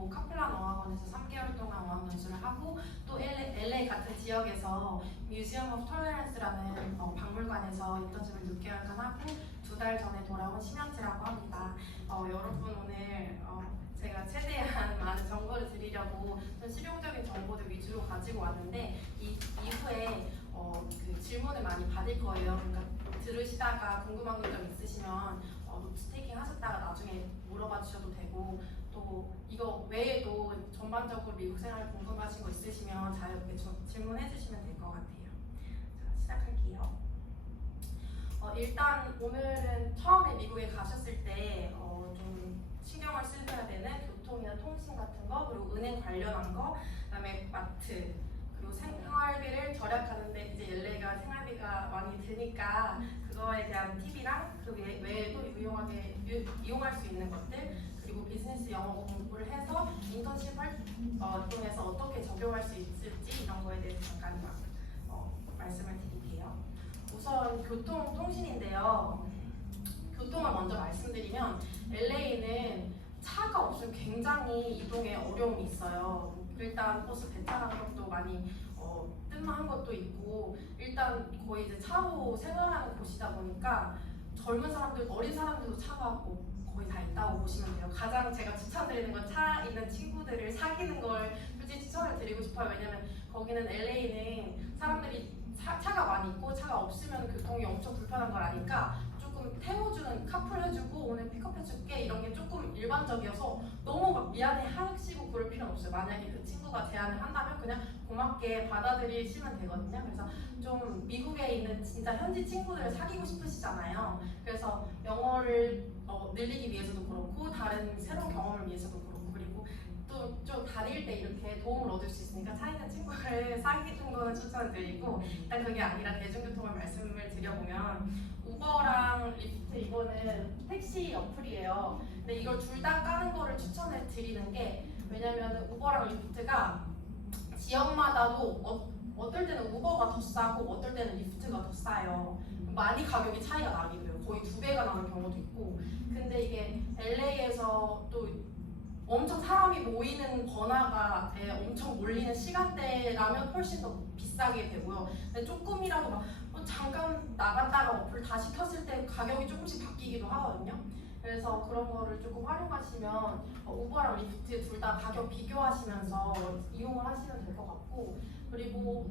저도 카플란 어학원에서 3개월 동안 어학 연수를 하고 또 LA 같은 지역에서 뮤지엄 오브 톨러런스라는 박물관에서 인턴십을 6개월간 하고 2달 전에 돌아온 심현지라고 합니다. 여러분 오늘 제가 최대한 많은 정보를 드리려고 좀 실용적인 정보들 위주로 가지고 왔는데 이후에 그 질문을 많이 받을 거예요. 그러니까 들으시다가 궁금한 점 있으시면 노트 테이킹 하셨다가 나중에 물어봐 주셔도 되고 또 이거 외에도 전반적으로 미국 생활 궁금하신 거 있으시면 자유롭게 질문해 주시면 될 것 같아요. 자, 시작할게요. 일단 오늘은 처음에 미국에 가셨을 때 좀 신경을 쓰셔야 되는 교통이나 통신 같은 거 그리고 은행 관련한 거 그다음에 마트 그리고 생활비를 절약하는데 이제 LA가 생활비가 많이 드니까 그거에 대한 팁이랑 그 외에도 이용할 수 있는 것들 그리고 비즈니스 영어 공부를 해서 인턴십 활동에서 어떻게 적용할 수 있을지 이런 거에 대해서 잠깐 말씀을 드릴게요. 우선 교통 통신인데요. 교통을 먼저 말씀드리면 LA는 차가 없으면 굉장히 이동에 어려움이 있어요. 일단 버스 배차 간격도 많이 뜸한 것도 있고 일단 거의 이제 차로 생활하는 곳이다 보니까 젊은 사람들, 어린 사람들도 차가 거의 다 있다고 보시면 돼요. 가장 제가 추천드리는 건 차 있는 친구들을 사귀는 걸 솔직히 추천을 드리고 싶어요. 왜냐면 거기는 LA는 사람들이 차가 많이 있고 차가 없으면 교통이 엄청 불편한 걸 아니까 조금 태워주는 카풀 해주고 오늘 픽업해줄게 이런 게 조금 일반적이어서 너무 막 미안해 하시고 그럴 필요는 없어요. 만약에 그 친구가 제안을 한다면 그냥 고맙게 받아들이시면 되거든요. 그래서 좀 미국에 있는 진짜 현지 친구들을 사귀고 싶으시잖아요. 그래서 영어를 늘리기 위해서도 그렇고 다른 새로운 경험을 위해서도 그렇고 그리고 또 좀 다닐 때 이렇게 도움을 얻을 수 있으니까 차 있는 친구를 사귀는 거는 추천드리고 일단 그게 아니라 대중교통을 말씀을 드려보면 우버랑 리프트 이거는 택시 어플이에요. 근데 이걸 둘 다 까는 거를 추천을 드리는 게 왜냐면 우버랑 리프트가 지역마다도 어떨 때는 우버가 더 싸고 어떨 때는 리프트가 더 싸요. 많이 가격이 차이가 나기도 해요. 거의 2배가 나는 경우도 있고. 근데 이게 LA에서 또 엄청 사람이 모이는 번화가 엄청 몰리는 시간대라면 훨씬 더 비싸게 되고요. 근데 조금이라도 막 잠깐 나갔다가 어플 다시 켰을 때 가격이 조금씩 바뀌기도 하거든요. 그래서 그런 거를 조금 활용하시면 우버랑 리프트 둘 다 가격 비교하시면서 이용을 하시면 될 것 같고 그리고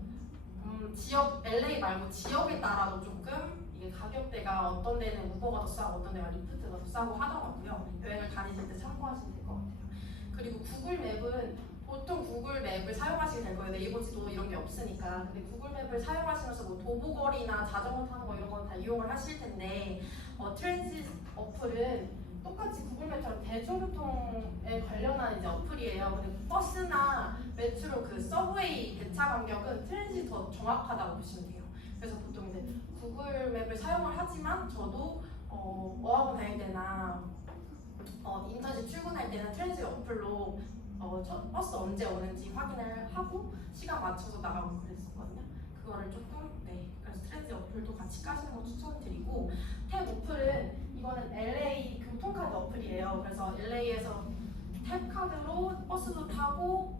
지역 LA 말고 지역에 따라도 조금 이게 가격대가 어떤 데는 우버가 더 싸고 어떤 데가 리프트가 더 싸고 하더라고요. 여행을 다니실 때 참고하시면 될 것 같아요. 그리고 구글 맵은 보통 구글 맵을 사용하시게 될 거예요. 네이버 지도 이런 게 없으니까. 근데 구글 맵을 사용하시면서 뭐 도보거리나 자전거 타는 거 이런 건 다 이용을 하실 텐데 트랜짓 어플은 똑같이 구글 맵처럼 대중교통에 관련한 이제 어플이에요. 근데 버스나 메트로 그 서브웨이 배차 간격은 트랜짓이 더 정확하다고 보시면 돼요. 그래서 보통 이제 구글 맵을 사용을 하지만 저도 어학원 다닐 때나 인턴십 출근할 때는 트랜짓 어플로 버스 언제 오는지 확인을 하고 시간 맞춰서 나가고 그랬었거든요. 그거를 조금 그래서 트랜짓 어플도 같이 까시는 거 추천드리고 탭 어플은 이거는 LA 교통카드 어플이에요. 그래서 LA에서 탭 카드로 버스도 타고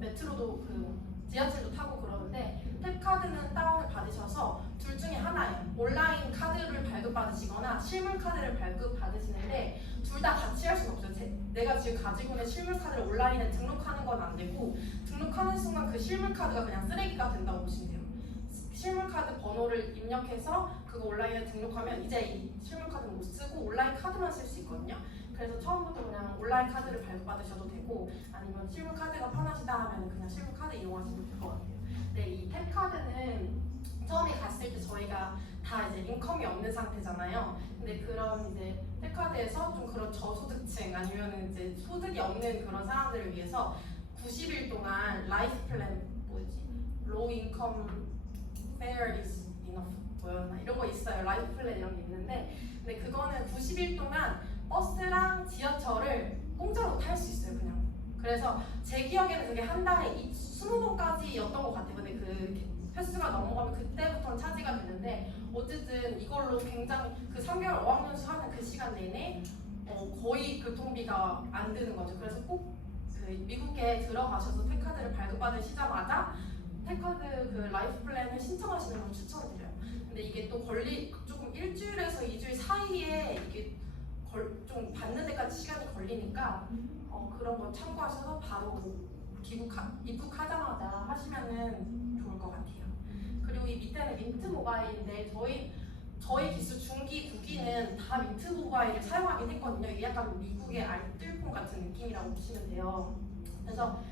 메트로도 지하철도 타고 그러는데 탭 카드는 다운을 받으셔서 둘 중에 하나예요. 온라인 카드를 발급받으시거나 실물 카드를 발급받으시는데 둘 다 같이 할 수는 없어요. 내가 지금 가지고 있는 실물 카드를 온라인에 등록하는 건 안 되고 등록하는 순간 그 실물 카드가 그냥 쓰레기가 된다고 보시면 돼요. 실물 카드 번호를 입력해서 그거 온라인에 등록하면 이제 이 실물 카드는 못 쓰고 온라인 카드만 쓸 수 있거든요. 그래서 처음부터 그냥 온라인 카드를 발급받으셔도 되고 아니면 실물 카드가 편하시다 하면 그냥 실물 카드 이용하시면 될 것 같아요. 근데 이 탭 카드는 처음에 갔을 때 저희가 다 이제 인컴이 없는 상태잖아요. 근데 그런 이제 탭 카드에서 좀 그런 저소득층 아니면 이제 소득이 없는 그런 사람들을 위해서 90일 동안 라이프 플랜 low income fare is enough 뭐였나 이런 거 있어요. 라이프 플랜 이런 게 있는데 근데 그거는 90일 동안 버스랑 지하철을 공짜로 탈 수 있어요. 그냥. 그래서 제 기억에는 그게 한 달에 20번까지였던 것 같아요. 근데 그 횟수가 넘어가면 그때부터는 차지가 되는데 어쨌든 이걸로 굉장히 그 3개월 어학연수 하는 그 시간 내내 거의 교통비가 안 드는 거죠. 그래서 꼭 그 그 미국에 들어가셔서 택카드를 발급받으시자마자 택카드 그 라이프 플랜을 신청하시는 걸 추천드려요. 근데 이게 또 조금 일주일에서 2주일 사이에 이게 좀 받는 데까지 시간이 걸리니까 그런 거 참고하셔서 바로 입국하자마자 하시면은 좋을 것 같아요. 그리고 이 밑에는 민트 모바일인데 저희 기수 중기, 9기는 다 민트 모바일을 사용하긴 했거든요. 이게 약간 미국의 알뜰폰 같은 느낌이라고 보시면 돼요. 그래서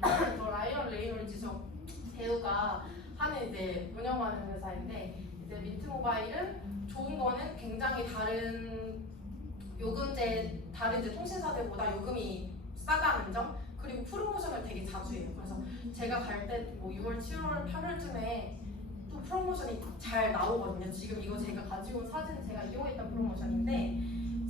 저 라이언 레이놀즈 저 배우가 하는 이제 운영하는 회사인데 이제 민트 모바일은 좋은 거는 굉장히 다른 이제 통신사들보다 요금이 싸다는 점, 그리고 프로모션을 되게 자주 해요. 그래서 제가 갈 때 뭐 6월, 7월, 8월쯤에 또 프로모션이 잘 나오거든요. 지금 이거 제가 가지고 온 사진 제가 이용했던 프로모션인데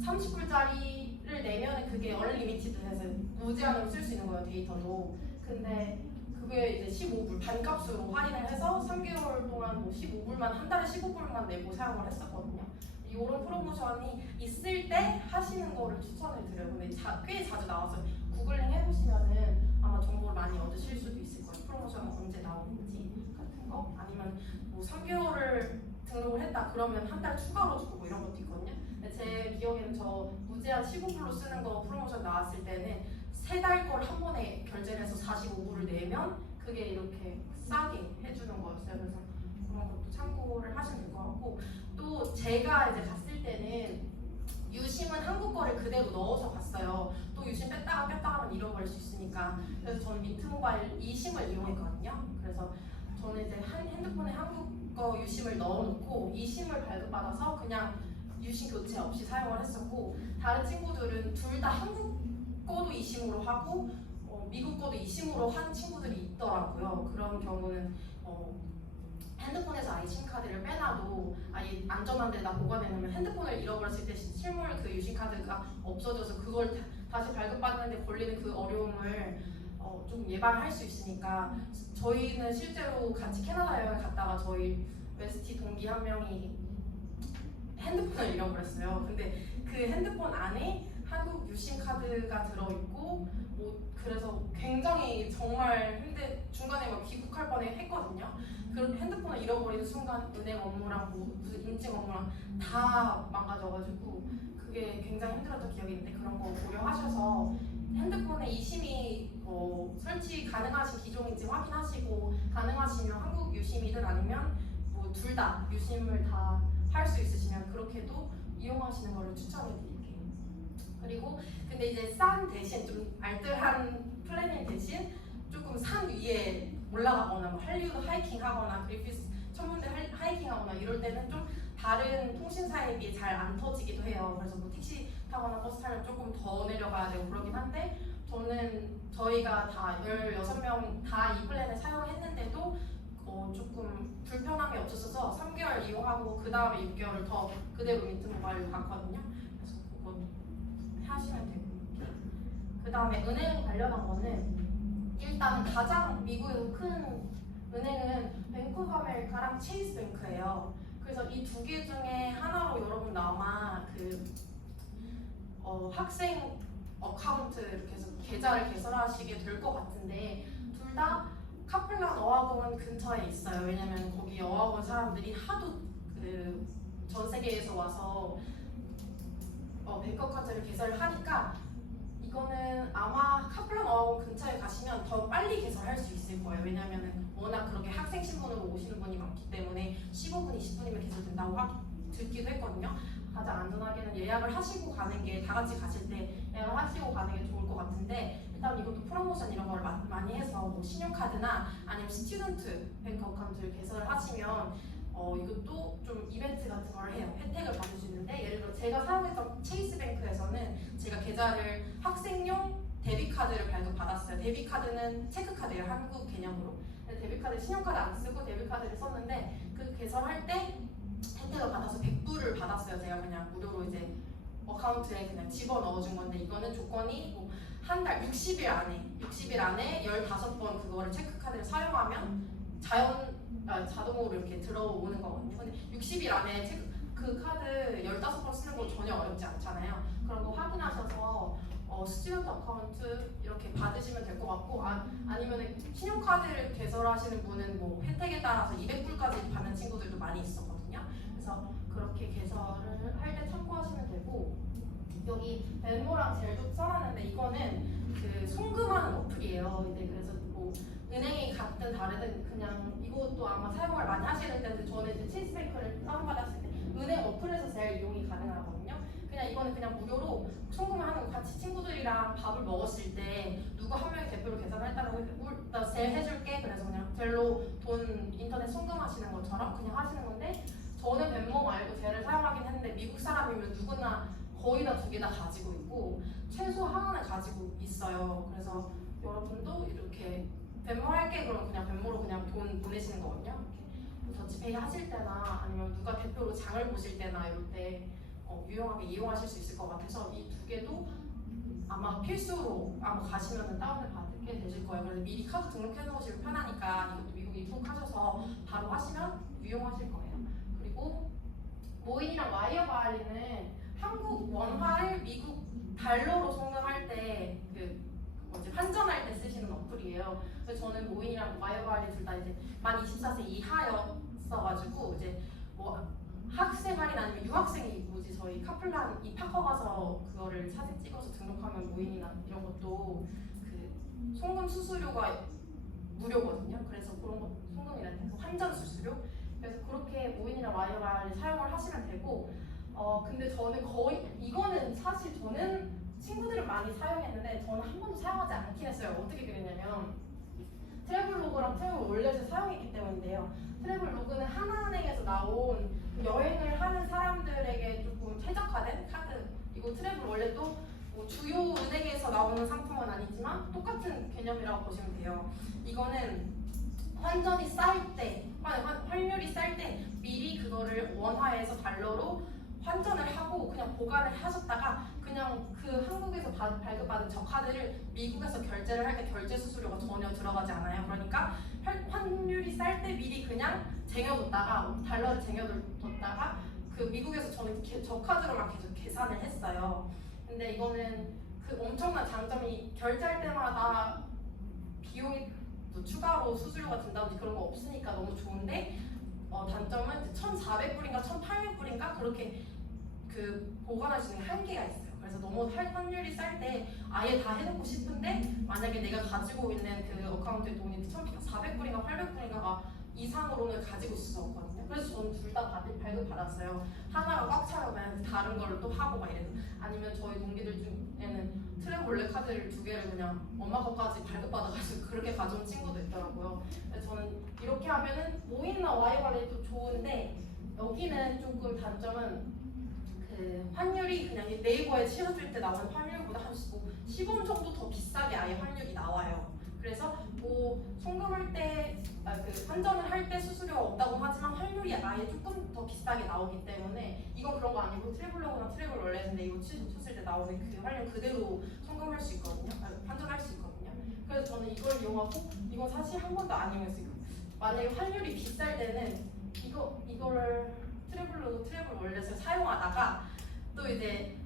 30불짜리를 내면 그게 얼리미티드해서 무제한으로 쓸 수 있는 거예요, 데이터도. 근데 그게 이제 15불 반값으로 할인을 해서 3개월 동안 뭐 15불만 한 달에 15불만 내고 사용을 했었거든요. 이런 프로모션이 있을 때 하시는 거를 추천을 드려요. 근데 꽤 자주 나와서 구글링 해보시면은 아마 정보를 많이 얻으실 수도 있을 거예요. 프로모션은 언제 나오는지 같은 거, 아니면 뭐 3개월을 등록을 했다 그러면 한 달 추가로 주고 뭐 이런 것도 있거든요. 근데 제 기억에는 저 무제한 15불로 쓰는 거 프로모션 나왔을 때는 3달 걸 한 번에 결제를 해서 45불을 내면 그게 이렇게 싸게 해주는 거였어요. 그래서 그런 것도 참고를 하시면 될 것 같고, 또 제가 이제 갔을 때는 유심은 한국 거를 그대로 넣어서 갔어요. 또 유심 뺐다가 하면 잃어버릴 수 있으니까. 그래서 저는 민트 모바일 e심을 이용했거든요. 그래서 저는 이제 핸드폰에 한국 거 유심을 넣어놓고 e심을 발급받아서 그냥 유심 교체 없이 사용을 했었고, 다른 친구들은 둘 다 한국 거도 e심으로 하고 미국 거도 e심으로 한 친구들이 있더라고요. 그런 경우는 핸드폰에서 아예 심카드를 빼놔도 아예 안전한 데다 보관해놓으면 핸드폰을 잃어버렸을 때 실물 그 유심카드가 없어져서 그걸 다시 발급받는데 걸리는 그 어려움을 좀 예방할 수 있으니까, 저희는 실제로 같이 캐나다 여행 갔다가 저희 웨스티 동기 한 명이 핸드폰을 잃어버렸어요. 근데 그 핸드폰 안에 한국 유심카드가 들어있고 그래서 굉장히 정말 중간에 막 귀국할 뻔 했거든요. 그런 핸드폰을 잃어버리는 순간 은행 업무랑 무슨 인증 업무랑 다 망가져가지고 그게 굉장히 힘들었던 기억이 있는데, 그런 거 고려하셔서 핸드폰에 e심이 설치 가능하신 기종인지 확인하시고, 가능하시면 한국 유심이든 아니면 뭐 둘 다 유심을 다 할 수 있으시면 그렇게도 이용하시는 거를 추천해드릴게요. 그리고 근데 이제 산 대신 좀 알뜰한 플래닝 대신 조금 산 위에 올라가거나 뭐 할리우드 하이킹하거나 그리피스 천문대 하이킹하거나 이럴 때는 좀 다른 통신사에 비해 잘 안 터지기도 해요. 그래서 뭐 택시 타거나 버스 타면 조금 더 내려가야 되고 그러긴 한데, 저희가 다 16명 다 이 플랜을 사용했는데도 조금 불편함이 없었어서 3개월 이용하고 그 다음에 6개월을 더 그대로 민트 모바일로 갔거든요. 그래서 그거 하시면 되고, 그 다음에 은행 관련한 거는 일단 가장 미국에서 큰 은행은 뱅크 오브 아메리카랑 체이스 뱅크예요. 그래서 이 두 개 중에 하나로 여러분 아마 학생 어카운트 이렇게 해서 계좌를 개설하시게 될 것 같은데, 둘 다 카플란 어학원 근처에 있어요. 왜냐면 거기 어학원 사람들이 하도 전 세계에서 와서 뱅크 카드를 개설을 하니까, 이거는 아마 카플란 어학원 근처에 가시면 더 빨리 개설할 수 있을 거예요. 왜냐면 워낙 그렇게 학생 신분으로 오시는 분이 많기 때문에 15분, 20분이면 개설된다고 듣기도 했거든요. 가장 안전하게는 예약을 하시고 가는 게, 다 같이 가실 때 예약을 하시고 가는 게 좋을 것 같은데, 일단 이것도 프로모션 이런 걸 많이 해서 뭐 신용카드나 아니면 스튜던트 뱅크 어카운트를 개설을 하시면 이것도 좀 이벤트 같은 걸 해요. 혜택을 받을 수 있는데, 예를 들어 제가 사용했던 체이스 뱅크에서는 제가 계좌를 학생용 데비카드를 발급받았어요. 데비카드는 체크카드예요, 한국 개념으로. 데비카드, 신용카드 안 쓰고 데비카드를 썼는데, 그 개설할 때 혜택을 받아서 100불을 받았어요. 제가 그냥 무료로 이제 어카운트에 그냥 집어넣어준 건데, 이거는 조건이 뭐 한 달 60일 안에 15번 그거를 체크카드를 사용하면 자동으로 이렇게 들어오는 거거든요. 근데 60일 안에 그 카드 15번 쓰는 거 전혀 어렵지 않잖아요. 그런 거 확인하셔서 스튜던트 어카운트 이렇게 받으시면 될 것 같고 아니면 신용카드를 개설하시는 분은 뭐 혜택에 따라서 200불까지 받는 친구들도 많이 있었거든요. 그래서 그렇게 개설을 할 때 참고하시면 되고 여기 벤모랑 젤도 써놨는데 이거는 그 송금하는 어플이에요. 이제 그래서 뭐 은행이 같든 다르든 그냥 이것도 아마 사용을 많이 하시는 텐데 저는 이제 체이스뱅크를 다운받았을 때 은행 어플에서 제일 이용이 가능하거든요. 그냥 이거는 그냥 무료로 송금을 하는 거 같이 친구들이랑 밥을 먹었을 때 누구 한 명이 대표로 계산했다고 나 젤 해줄게 그래서 그냥 젤로 돈 인터넷 송금하시는 것처럼 그냥 하시는 건데 저는 벤모 말고 젤을 사용하긴 했는데 미국 사람이면 누구나 거의 다 두 개 다 가지고 있고 최소 하나는 가지고 있어요. 그래서 여러분도 이렇게 벤모 할게 그러면 그냥 벤모로 그냥 돈 보내시는 거거든요. 이렇게 더치페이 하실 때나 아니면 누가 대표로 장을 보실 때나 이럴 때 유용하게 이용하실 수 있을 것 같아서 이 두 개도 아마 필수로 아마 가시면 다운을 받게 되실 거예요. 그래서 미리 카드 등록해 놓으시면 편하니까 이것도 미국 입국하셔서 바로 하시면 유용하실 거예요. 그리고 모인이랑 와이어바리는 한국 원화를 미국 달러로 송금할 때 환전할 때 쓰시는 어플이에요. 그래서 저는 모인이랑 와이어바리 둘 다 이제 만 24세 이하였어가지고 이제 뭐 학생 할인 아니면 유학생이 뭐지 저희 카플란 입학허 가서 그거를 사진 찍어서 등록하면 모인이나 이런 것도 그 송금 수수료가 무료거든요. 그래서 그런 거 송금이라는 게 환전 수수료. 그래서 그렇게 모인이나 와이어바리 사용을 하시면 되고 근데 저는 거의 이거는 사실 저는 친구들은 많이 사용했는데 저는 한 번도 사용하지 않긴 했어요. 어떻게 그랬냐면 트래블로그랑 트래블월렛을 사용했기 때문인데요. 트래블로그는 하나은행에서 나온 여행을 하는 사람들에게 조금 최적화된 카드이고 트래블월렛도 뭐 주요 은행에서 나오는 상품은 아니지만 똑같은 개념이라고 보시면 돼요. 이거는 환전이 쌓일 때, 환율이 쌀 때 미리 그거를 원화에서 달러로 환전을 하고 그냥 보관을 하셨다가 그냥 그 한국에서 발급받은 저 카드를 미국에서 결제를 할 때 결제 수수료가 전혀 들어가지 않아요. 그러니까 환율이 쌀 때 미리 그냥 쟁여뒀다가 달러를 쟁여뒀다가 그 미국에서 저는 저 카드로만 계속 계산을 했어요. 근데 이거는 그 엄청난 장점이 결제할 때마다 비용이 또 추가로 수수료가 든다든지 그런 거 없으니까 너무 좋은데 단점은 1,400불인가 1,800불인가 그렇게 그 보관할 수 있는 한계가 있어요. 그래서 너무 환율이 쌀 때 아예 다 해놓고 싶은데 만약에 내가 가지고 있는 그 어카운트에 돈이 1,400불인가 800불인가가 이상으로는 가지고 있을 수 없거든요. 그래서 저는 둘 다 발급받았어요. 하나가 꽉 차려면 다른 걸 또 하고 막 이래서 아니면 저희 동기들 중에는 트래블월렛 카드를 두 개를 그냥 엄마 거까지 발급받아가지고 그렇게 가져온 친구도 있더라고요. 그래서 저는 이렇게 하면은 모인이나 와이어바리도 좋은데 여기는 조금 단점은 그 환율이 그냥 네이버에 치워줄 때 나오는 환율보다 한 10원 정도 더 비싸게 아예 환율이 나와요. 그래서 뭐 송금할 때, 그 환전을 할 때 수수료가 없다고 하지만 환율이 아예 조금 더 비싸게 나오기 때문에 이건 그런 거 아니고 트래블로그나 트래블월렛인데 이거 쳤을 때 나오는 그 환율 그대로 송금할 수 있거든요. 환전할 수 있거든요. 그래서 저는 이걸 이용하고 이건 사실 한 번도 안 이용했어요. 만약에 환율이 비쌀 때는 이거를 트래블로그 트래블월렛을 사용하다가 또 이제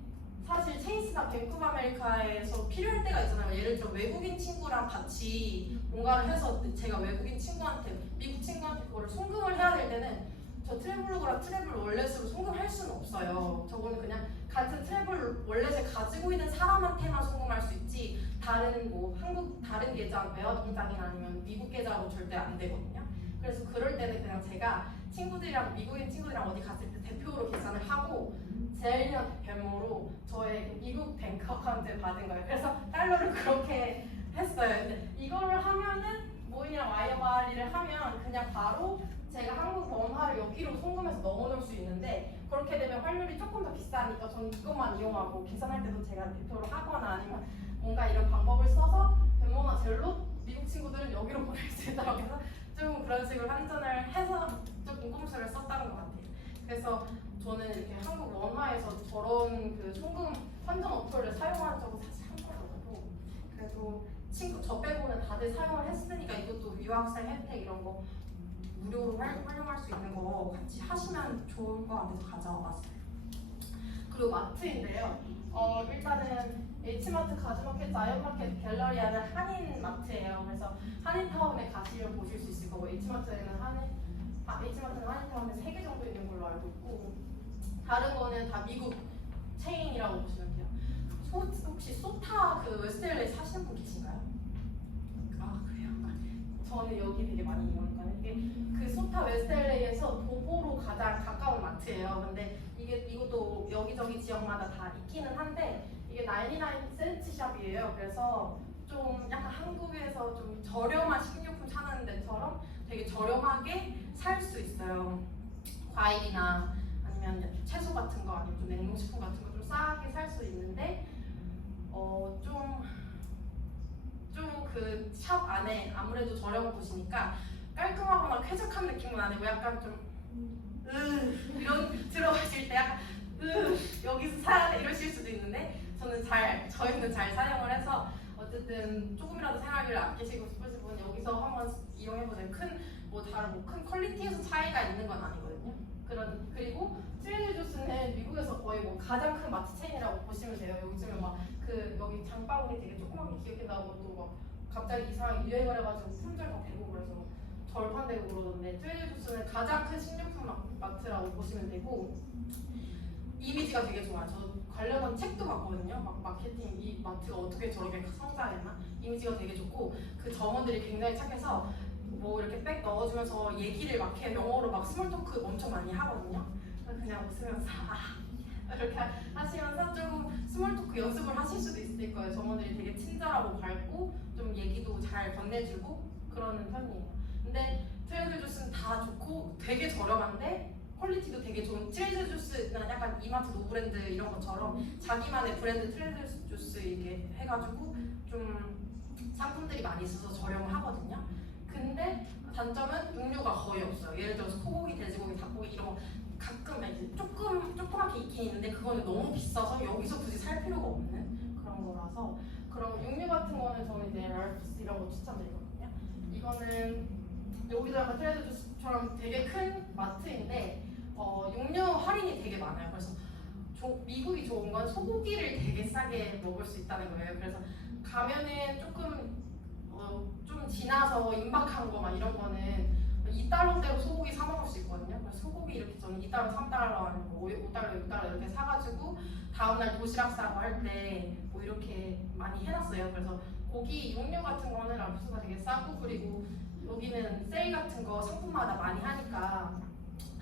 사실 체이스나 뱅크 오브 아메리카에서 필요할 때가 있잖아요. 예를 들어 외국인 친구랑 같이 뭔가를 해서 제가 외국인 친구한테 미국 친구한테 그거를 송금을 해야 될 때는 저 트래블로그랑 트래블월렛으로 송금할 수는 없어요. 저거는 그냥 같은 트래블월렛을 가지고 있는 사람한테만 송금할 수 있지 다른 뭐 한국 다른 계좌 외화 통장이나 아니면 미국 계좌로 절대 안 되거든요. 그래서 그럴 때는 그냥 제가 친구들이랑 미국인 친구들이랑 어디 갔을 때 대표로 계산을 하고 젤리언 벤모로 저의 미국 뱅크 어카운트에 받은 거예요. 그래서 달러를 그렇게 했어요. 근데 이거를 하면은 모인이랑 와이어바리를 하면 그냥 바로 제가 한국 원화를 여기로 송금해서 넣어놓을 수 있는데 그렇게 되면 환율이 조금 더 비싸니까 저는 이것만 이용하고 계산할 때도 제가 대표로 하거나 아니면 뭔가 이런 방법을 써서 벤모나 젤로 미국 친구들은 여기로 보낼 수 있다고 해서 좀 그런 식으로 환전을 해서 좀 꼼수를 썼다는 것 같아요. 그래서 저는 이렇게 한국 원화에서 저런 그 송금 환전 어플을 사용한 적은 사실 한 번도 없고 그래도 저 빼고는 다들 사용을 했으니까 이것도 유학생 혜택 이런 거 무료로 활용할 수 있는 거 같이 하시면 좋을 것 같아서 가져와 봤어요. 그리고 마트인데요. 일단은 H마트, 가즈마켓, 자이언마켓, 갤러리아는 한인 마트예요. 그래서 한인타운에 가시면 보실 수 있을 거고 H마트는 한인타운에 3개 정도 있는 걸로 알고 있고 다른 거는 다 미국 체인이라고 보시면 돼요. 혹시 소타 그 웨스트엘레이 사시는 분 계신가요? 아 그래요? 저는 여기 되게 많이 이용하니까요. 이게 그 소타 웨스트엘레이에서 도보로 가장 가까운 마트예요. 근데 이것도 여기저기 지역마다 다 있기는 한데 이게 99센트 샵이에요. 그래서 좀 약간 한국에서 좀 저렴한 식료품 사는 데처럼 되게 저렴하게 살 수 있어요. 과일이나 아니면 채소 같은 거 아니면 좀 냉동식품 같은 거 좀 싸게 살 수 있는데 좀 그 샵 안에 아무래도 저렴한 곳이니까 깔끔하거나 쾌적한 느낌은 아니고 약간 좀 이런 들어가실 때 약간 여기서 사야 돼 이러실 수도 있는데 저희는 잘 사용을 해서 어쨌든 조금이라도 생활비를 아끼시고 싶으신 분은 여기서 한번 이용해보세요. 큰 퀄리티에서 차이가 있는 건 아니거든요. 그리고 트레이더 조스는 미국에서 거의 뭐 가장 큰 마트 체인이라고 보시면 돼요. 요즘에 막 여기 장바구니 되게 조그맣게 기억해나고 또 막 갑자기 이상하게 유행을 해가지고 품절도 되고 그래서 절판되고 그러던데 트레이더 조스는 가장 큰 식료품 마트라고 보시면 되고 이미지가 되게 좋아요. 저 관련한 책도 봤거든요. 막 마케팅 이 마트가 어떻게 저렇게 성장했나 이미지가 되게 좋고 그 점원들이 굉장히 착해서 뭐 이렇게 백 넣어주면서 얘기를 막 해 영어로 막 스몰 토크 엄청 많이 하거든요. 그냥 웃으면서 이렇게 하시면서 조금 스몰 토크 연습을 하실 수도 있을 거예요. 점원들이 되게 친절하고 밝고 좀 얘기도 잘 건네주고 그러는 편이에요. 근데 트레이더 조스는 다 좋고 되게 저렴한데 퀄리티도 되게 좋은 트레이더 조스는 약간 이마트 노브랜드 이런 것처럼 자기만의 브랜드 트레이더 조스 이렇게 해가지고 좀 상품들이 많이 있어서 저렴하거든요. 근데 단점은 육류가 거의 없어요. 예를 들어서 소고기, 돼지고기, 닭고기 이런 거 가끔 이제 조그맣게 있긴 있는데 그거는 너무 비싸서 여기서 굳이 살 필요가 없는 그런 거라서 그럼 육류 같은 거는 저는 이제 랄프스 이런 거 추천드리거든요. 이거는 여기도 약간 트레이더 조스처럼 되게 큰 마트인데 육류 할인이 되게 많아요. 그래서 미국이 좋은 건 소고기를 되게 싸게 먹을 수 있다는 거예요. 그래서 가면은 조금 좀 지나서 임박한 거 막 이런 거는 2달러대로 소고기 사 먹을 수 있거든요. 그래서 소고기 이렇게 저는 2달러, 3달러 아니면 5달러, 6달러 이렇게 사가지고 다음날 도시락 싸고 할 때 뭐 이렇게 많이 해놨어요. 그래서 고기, 육류 같은 거는 랍스가 되게 싸고 그리고 여기는 세일 같은 거 상품마다 많이 하니까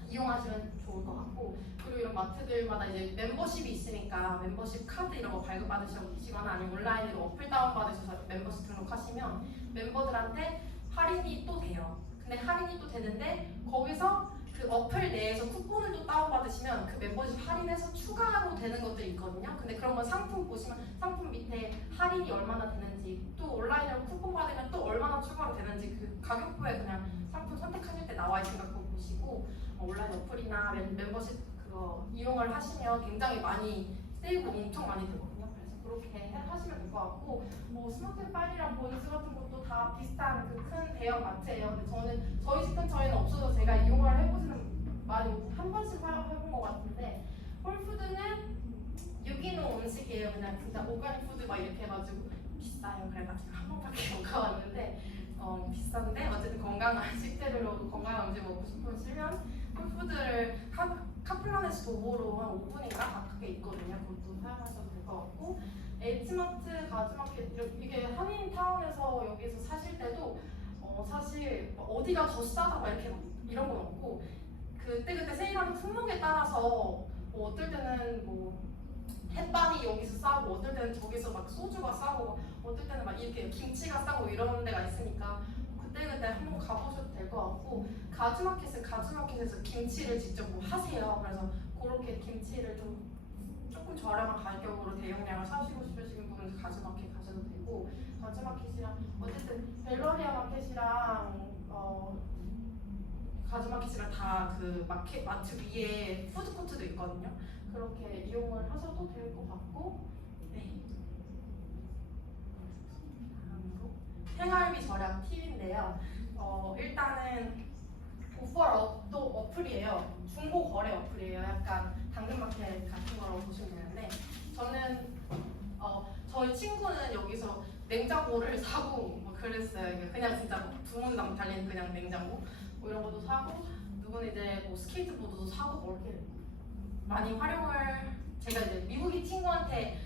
이용하시면 좋을 것 같고 그리고 이런 마트들마다 이제 멤버십이 있으니까 멤버십 카드 이런 거 발급받으시거나 아니면 온라인으로 어플 다운받으셔서 멤버십 등록하시면 멤버들한테 할인이 또 돼요. 근데 할인이 또 되는데 거기서 그 어플 내에서 쿠폰을 또 다운받으시면 그 멤버십 할인해서 추가로 되는 것들이 있거든요. 근데 그런 건 상품 보시면 상품 밑에 할인이 얼마나 되는지 또 온라인으로 쿠폰 받으면 또 얼마나 추가로 되는지 그 가격표에 그냥 상품 선택하실 때 나와 있으니까 그거 보시고 온라인 어플이나 멤버십 그거 이용을 하시면 굉장히 많이 세이브 엄청 많이 되거든요. 그래서 그렇게 하시면 될 것 같고 뭐 스마트파이랑 보니스 같은 것도 다 비슷한 그 큰 대형 마트예요. 근데 저희 집 근처에는 없어서 제가 이용을 해보지는 많이 한 번씩 해본 것 같은데 홀푸드는 유기농 음식이에요. 그냥 진짜 오가닉 푸드 막 이렇게 해가지고 비싸요. 그래가지고 한 번밖에 못 가봤는데 비싼데 어쨌든 건강한 식재료로 건강한 음식 먹고 싶으시면 홀푸드를 카플라네스 도보로 한 5분인가 가깝게 있거든요. 그것도 사용하셔도 될 것 같고 H마트, 가즈마켓 이게 한인타운에서 여기서 사실 때도 사실 어디가 더 싸다 막 이렇게 이런 건 없고 그때 세일하는 품목에 따라서 뭐 어떨 때는 뭐 햇반이 여기서 싸고 어떨 때는 저기서 막 소주가 싸고 어떨 때는 막 이렇게 김치가 싸고 이런 데가 있으니까 그때 한번 가보셔도 될 것 같고 가즈마켓은 가즈마켓에서 김치를 직접 뭐 하세요. 그래서 그렇게 김치를 조금 저렴한 가격으로 대용량을 사시고 싶으신 분은 가즈마켓 가셔도 되고 가즈마켓이랑 어쨌든 갤러리아 마켓이랑 가즈마켓이랑 다 그 마트 위에 푸드코트도 있거든요. 그렇게 이용을 하셔도 될 것 같고 네. 다음으로 생활비 절약 팁인데요. 일단은 오퍼도 어플이에요. 중고 거래 어플이에요. 약간 당근마켓 같은 거라고 보시면 냉장고를 사고 뭐 그랬어요. 이게 그냥 진짜 뭐 두문당 달린 그냥 냉장고 뭐 이런 것도 사고, 누구는 이제 뭐 스케이트보드도 사고 뭐 이렇게 많이 활용을, 제가 이제 미국인 친구한테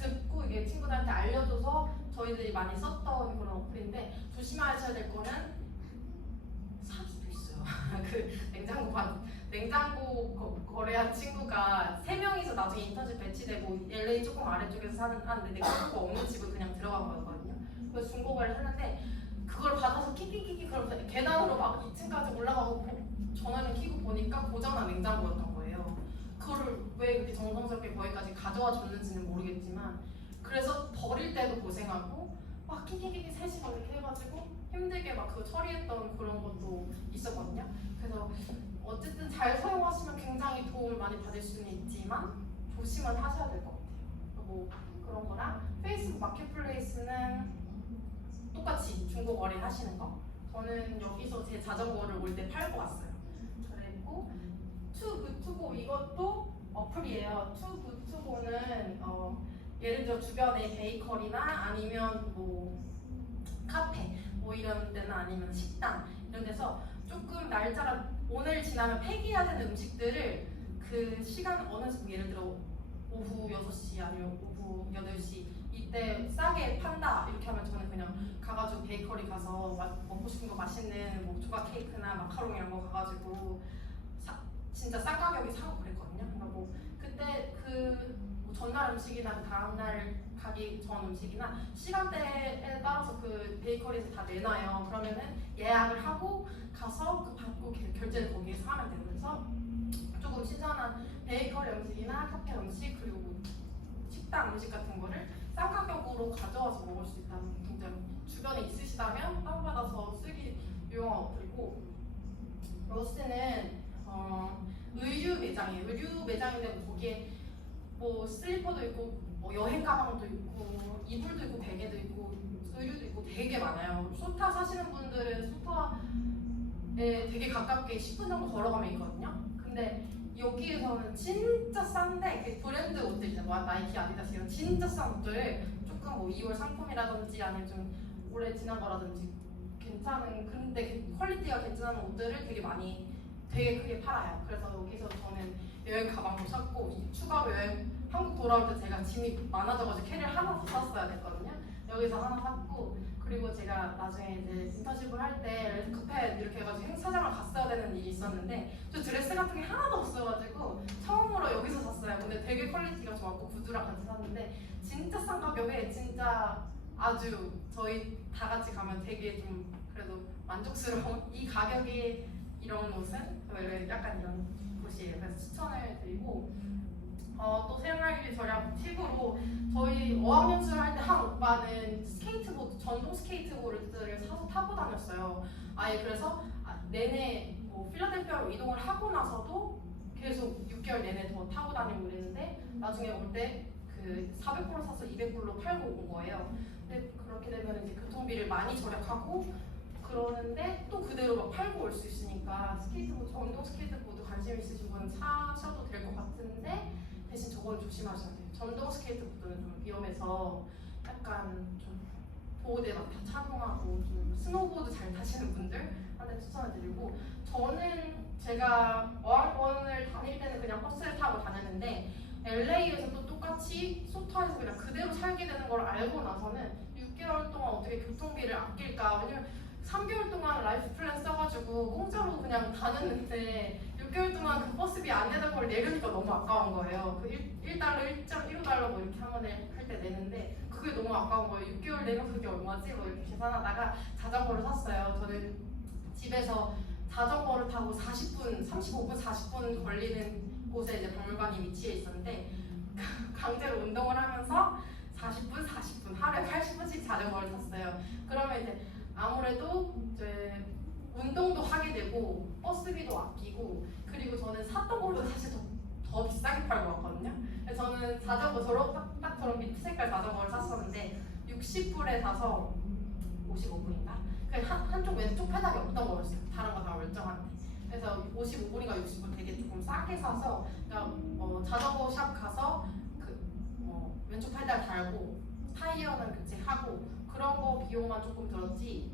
듣고 이게 친구들한테 알려줘서 저희들이 많이 썼던 그런 어플인데, 조심하셔야 될 거는 살 수도 있어요. 그 냉장고 거래한 친구가 3명이서 나중에 인턴십 배치되고 LA 조금 아래쪽에서 하는데 냉장고 없는 집을 그냥 들어간 거였거든요. 그래서 중고거래를 했는데 그걸 받아서 끼끼끼끼 그러면서 계단으로 막 2층까지 올라가고 전화를 켜고 보니까 고장난 냉장고였던 거예요. 그거를 왜 그렇게 정성스럽게 거기까지 가져와 줬는지는 모르겠지만, 그래서 버릴 때도 고생하고 막 끼끼끼끼 3시간 이렇게 해가지고 힘들게 막 그거 처리했던 그런 것도 있었거든요. 그래서 어쨌든 잘 사용하시면 굉장히 도움을 많이 받을 수는 있지만 조심은 하셔야 될 것 같아요. 뭐 그런 거랑 페이스북 마켓플레이스는 똑같이 중고 거래 하시는 거. 저는 여기서 제 자전거를 올 때 팔고 왔어요. 그리고 투굿투고, 이것도 어플이에요. 투굿투고는 예를 들어 주변에 베이커리나 아니면 뭐 카페 뭐 이런 데나 아니면 식당 이런 데서 조금 날짜가 오늘 지나면 폐기해야 되는 음식들을 그 시간 어느 뭐 예를 들어 오후 6시 아니면 오후 8시 이때 싸게 판다 이렇게 하면 저는 그냥 가가지고 베이커리 가서 먹고 싶은 거 맛있는 뭐 조각 케이크나 마카롱 이런 거 가가지고 진짜 싼 가격에 사고 그랬거든요. 그러니까 뭐 그때 뭐 전날 음식이나 다음날 가기 전 음식이나 시간대에 따라서 그 베이커리에서 다 내놔요. 그러면은 예약을 하고 가서 그 받고 결제를 거기에서 하면 돼요. 그래서 조금 신선한 베이커리 음식이나 카페 음식 그리고 뭐 식당 음식 같은 거를 싼 가격으로 가져와서 먹을 수 있다는 게 굉장히 주변에 있으시다면 다운받아서 쓰기 유용한 어플이고, 로스는 의류 매장이에요. 의류 매장인데 뭐 거기에 뭐 슬리퍼도 있고 뭐 여행 가방도 있고 이불도 있고 베개도 있고 의류도 있고 되게 많아요. 소타 사시는 분들은 소타에 되게 가깝게 10분 정도 걸어가면 있거든요. 근데 여기에서는 진짜 싼데 그 브랜드 옷들 있잖아요. 뭐 나이키, 아디다스 이런 진짜 싼 옷들을 조금 뭐 2월 상품이라든지 아니면 좀 오래 지난 거라든지 괜찮은, 근데 퀄리티가 괜찮은 옷들을 되게 크게 팔아요. 그래서 여기서 저는 여행 가방도 샀고 추가로 한국 돌아올 때 제가 짐이 많아져가지고 캐리를 하나 더 샀어야 됐거든요. 여기서 하나 샀고, 그리고 제가 나중에 이제 인턴십을 할 때 레드카펫 이렇게 해가지고 행사장을 갔어야 되는 일이 있었는데 저 드레스 같은 게 하나도 없어가지고 처음으로 여기서 샀어요. 근데 되게 퀄리티가 좋았고 구두랑 같이 샀는데 진짜 싼 가격에 진짜 아주 저희 다 같이 가면 되게 좀 그래도 만족스러운 이 가격에 이런 옷은 약간 이런 곳이에요. 그래서 추천을 드리고, 또 생활비 절약 팁으로 저희 어학연수를 할 때 한 오빠는 스케이트보드, 전동 스케이트보드를 사서 타고 다녔어요. 아예 그래서 내내 뭐 필라델피아로 이동을 하고 나서도 계속 6개월 내내 더 타고 다니고 그랬는데 나중에 올 때 그 400불로 사서 200불로 팔고 온 거예요. 근데 그렇게 되면 이제 교통비를 많이 절약하고 그러는데 또 그대로 막 팔고 올 수 있으니까 전동 스케이트보드 관심 있으신 분은 사셔도 될 것 같은데 대신 저건 조심하셔야 돼요. 전동 스케이트보드는 좀 위험해서 약간 좀 보호대 막 다 착용하고 좀 스노보드 잘 타시는 분들한테 추천을 드리고, 저는 제가 어학원을 다닐 때는 그냥 버스를 타고 다녔는데 LA에서도 똑같이 소타에서 그냥 그대로 살게 되는 걸 알고 나서는 6개월 동안 어떻게 교통비를 아낄까, 왜냐면 3개월 동안 라이프 플랜 써가지고 공짜로 그냥 다녔는데 6개월 동안 그 버스비 안 내던 걸 내려니까 너무 아까운 거예요. 그 1달러, 1.15달러 뭐 이렇게 한 번에 할 때 내는데 그게 너무 아까운 거예요. 6개월 내면 그게 얼마지? 뭐 이렇게 계산하다가 자전거를 샀어요. 저는 집에서 자전거를 타고 40분, 35분, 40분 걸리는 곳에 이제 박물관이 위치해 있었는데 강제로 운동을 하면서 40분 하루에 80분씩 자전거를 탔어요. 그러면 이제 아무래도 이제 운동도 하게 되고 버스비도 아끼고, 그리고 저는 샀던 걸로 사실 더 비싸게 팔고 왔거든요. 그래서 저는 자전거 딱 저런 민트 색깔 자전거를 샀었는데 60불에 사서 55불인가? 한쪽 왼쪽 페달이 없던 거였어요. 다른 거 다 멀쩡한데. 그래서 55불인가 60불 되게 조금 싸게 사서 그러니까 자전거 샵 가서 왼쪽 페달 달고 타이어는 교체하고 그런 거 비용만 조금 들었지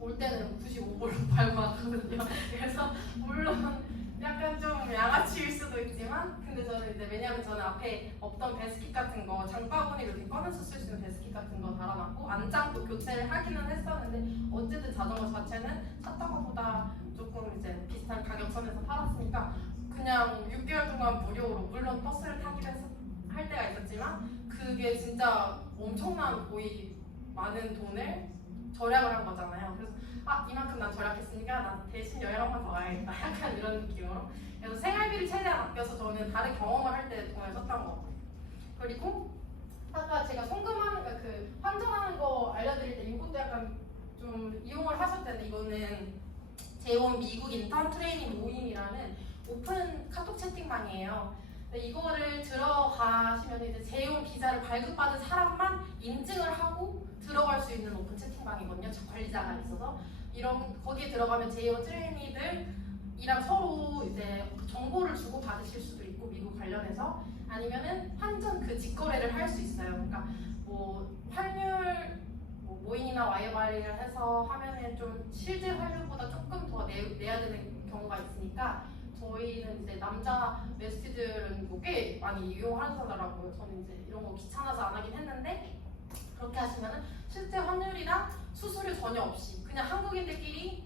올 때는 95불로 팔고 왔거든요. 그래서 물론 약간 좀 양아치일 수도 있지만 근데 저는 이제 왜냐면 저는 앞에 없던 베스킷 같은 거 장바구니로 이렇게 꺼내서 쓸 수 있는 베스킷 같은 거 달아놨고 안장도 교체를 하기는 했었는데 어쨌든 자전거 자체는 샀던 것보다 조금 이제 비슷한 가격선에서 팔았으니까 그냥 6개월 동안 무료로 물론 버스를 타기로 할 때가 있었지만 그게 진짜 엄청난 거의 많은 돈을 절약을 한 거잖아요. 그래서 이만큼 난 절약했으니까 난 대신 여행 한 번 더 가야겠다 약간 이런 느낌으로 그래서 생활비를 최대한 아껴서 저는 다른 경험을 할 때 돈을 썼던 것 같아요. 그리고 아까 제가 송금하는 그 환전하는 거 알려드릴 때 이것도 약간 좀 이용을 하셨을 텐데 이거는 재원 미국 인턴 트레이닝 모임이라는 오픈 카톡 채팅방이에요. 근데 이거를 들어가시면 이제 재원 비자를 발급받은 사람만 인증을 하고 들어갈 수 있는 오픈 채팅방이거든요. 관리자가 있어서 거기에 들어가면 재원 트레이니들이랑 서로 이제 정보를 주고 받으실 수도 있고 미국 관련해서 아니면은 환전 그 직거래를 할 수 있어요. 그러니까 뭐 환율 모인이나 와이어 발리를 해서 하면은 좀 실제 환율보다 조금 더 내야 되는 경우가 있으니까 저희는 이제 남자 메스티들은 꽤 많이 이용하시더라고요. 저는 이제 이런 거 귀찮아서 안 하긴 했는데 그렇게 하시면은 실제 환율이랑 수수료 전혀 없이 그냥 한국인들끼리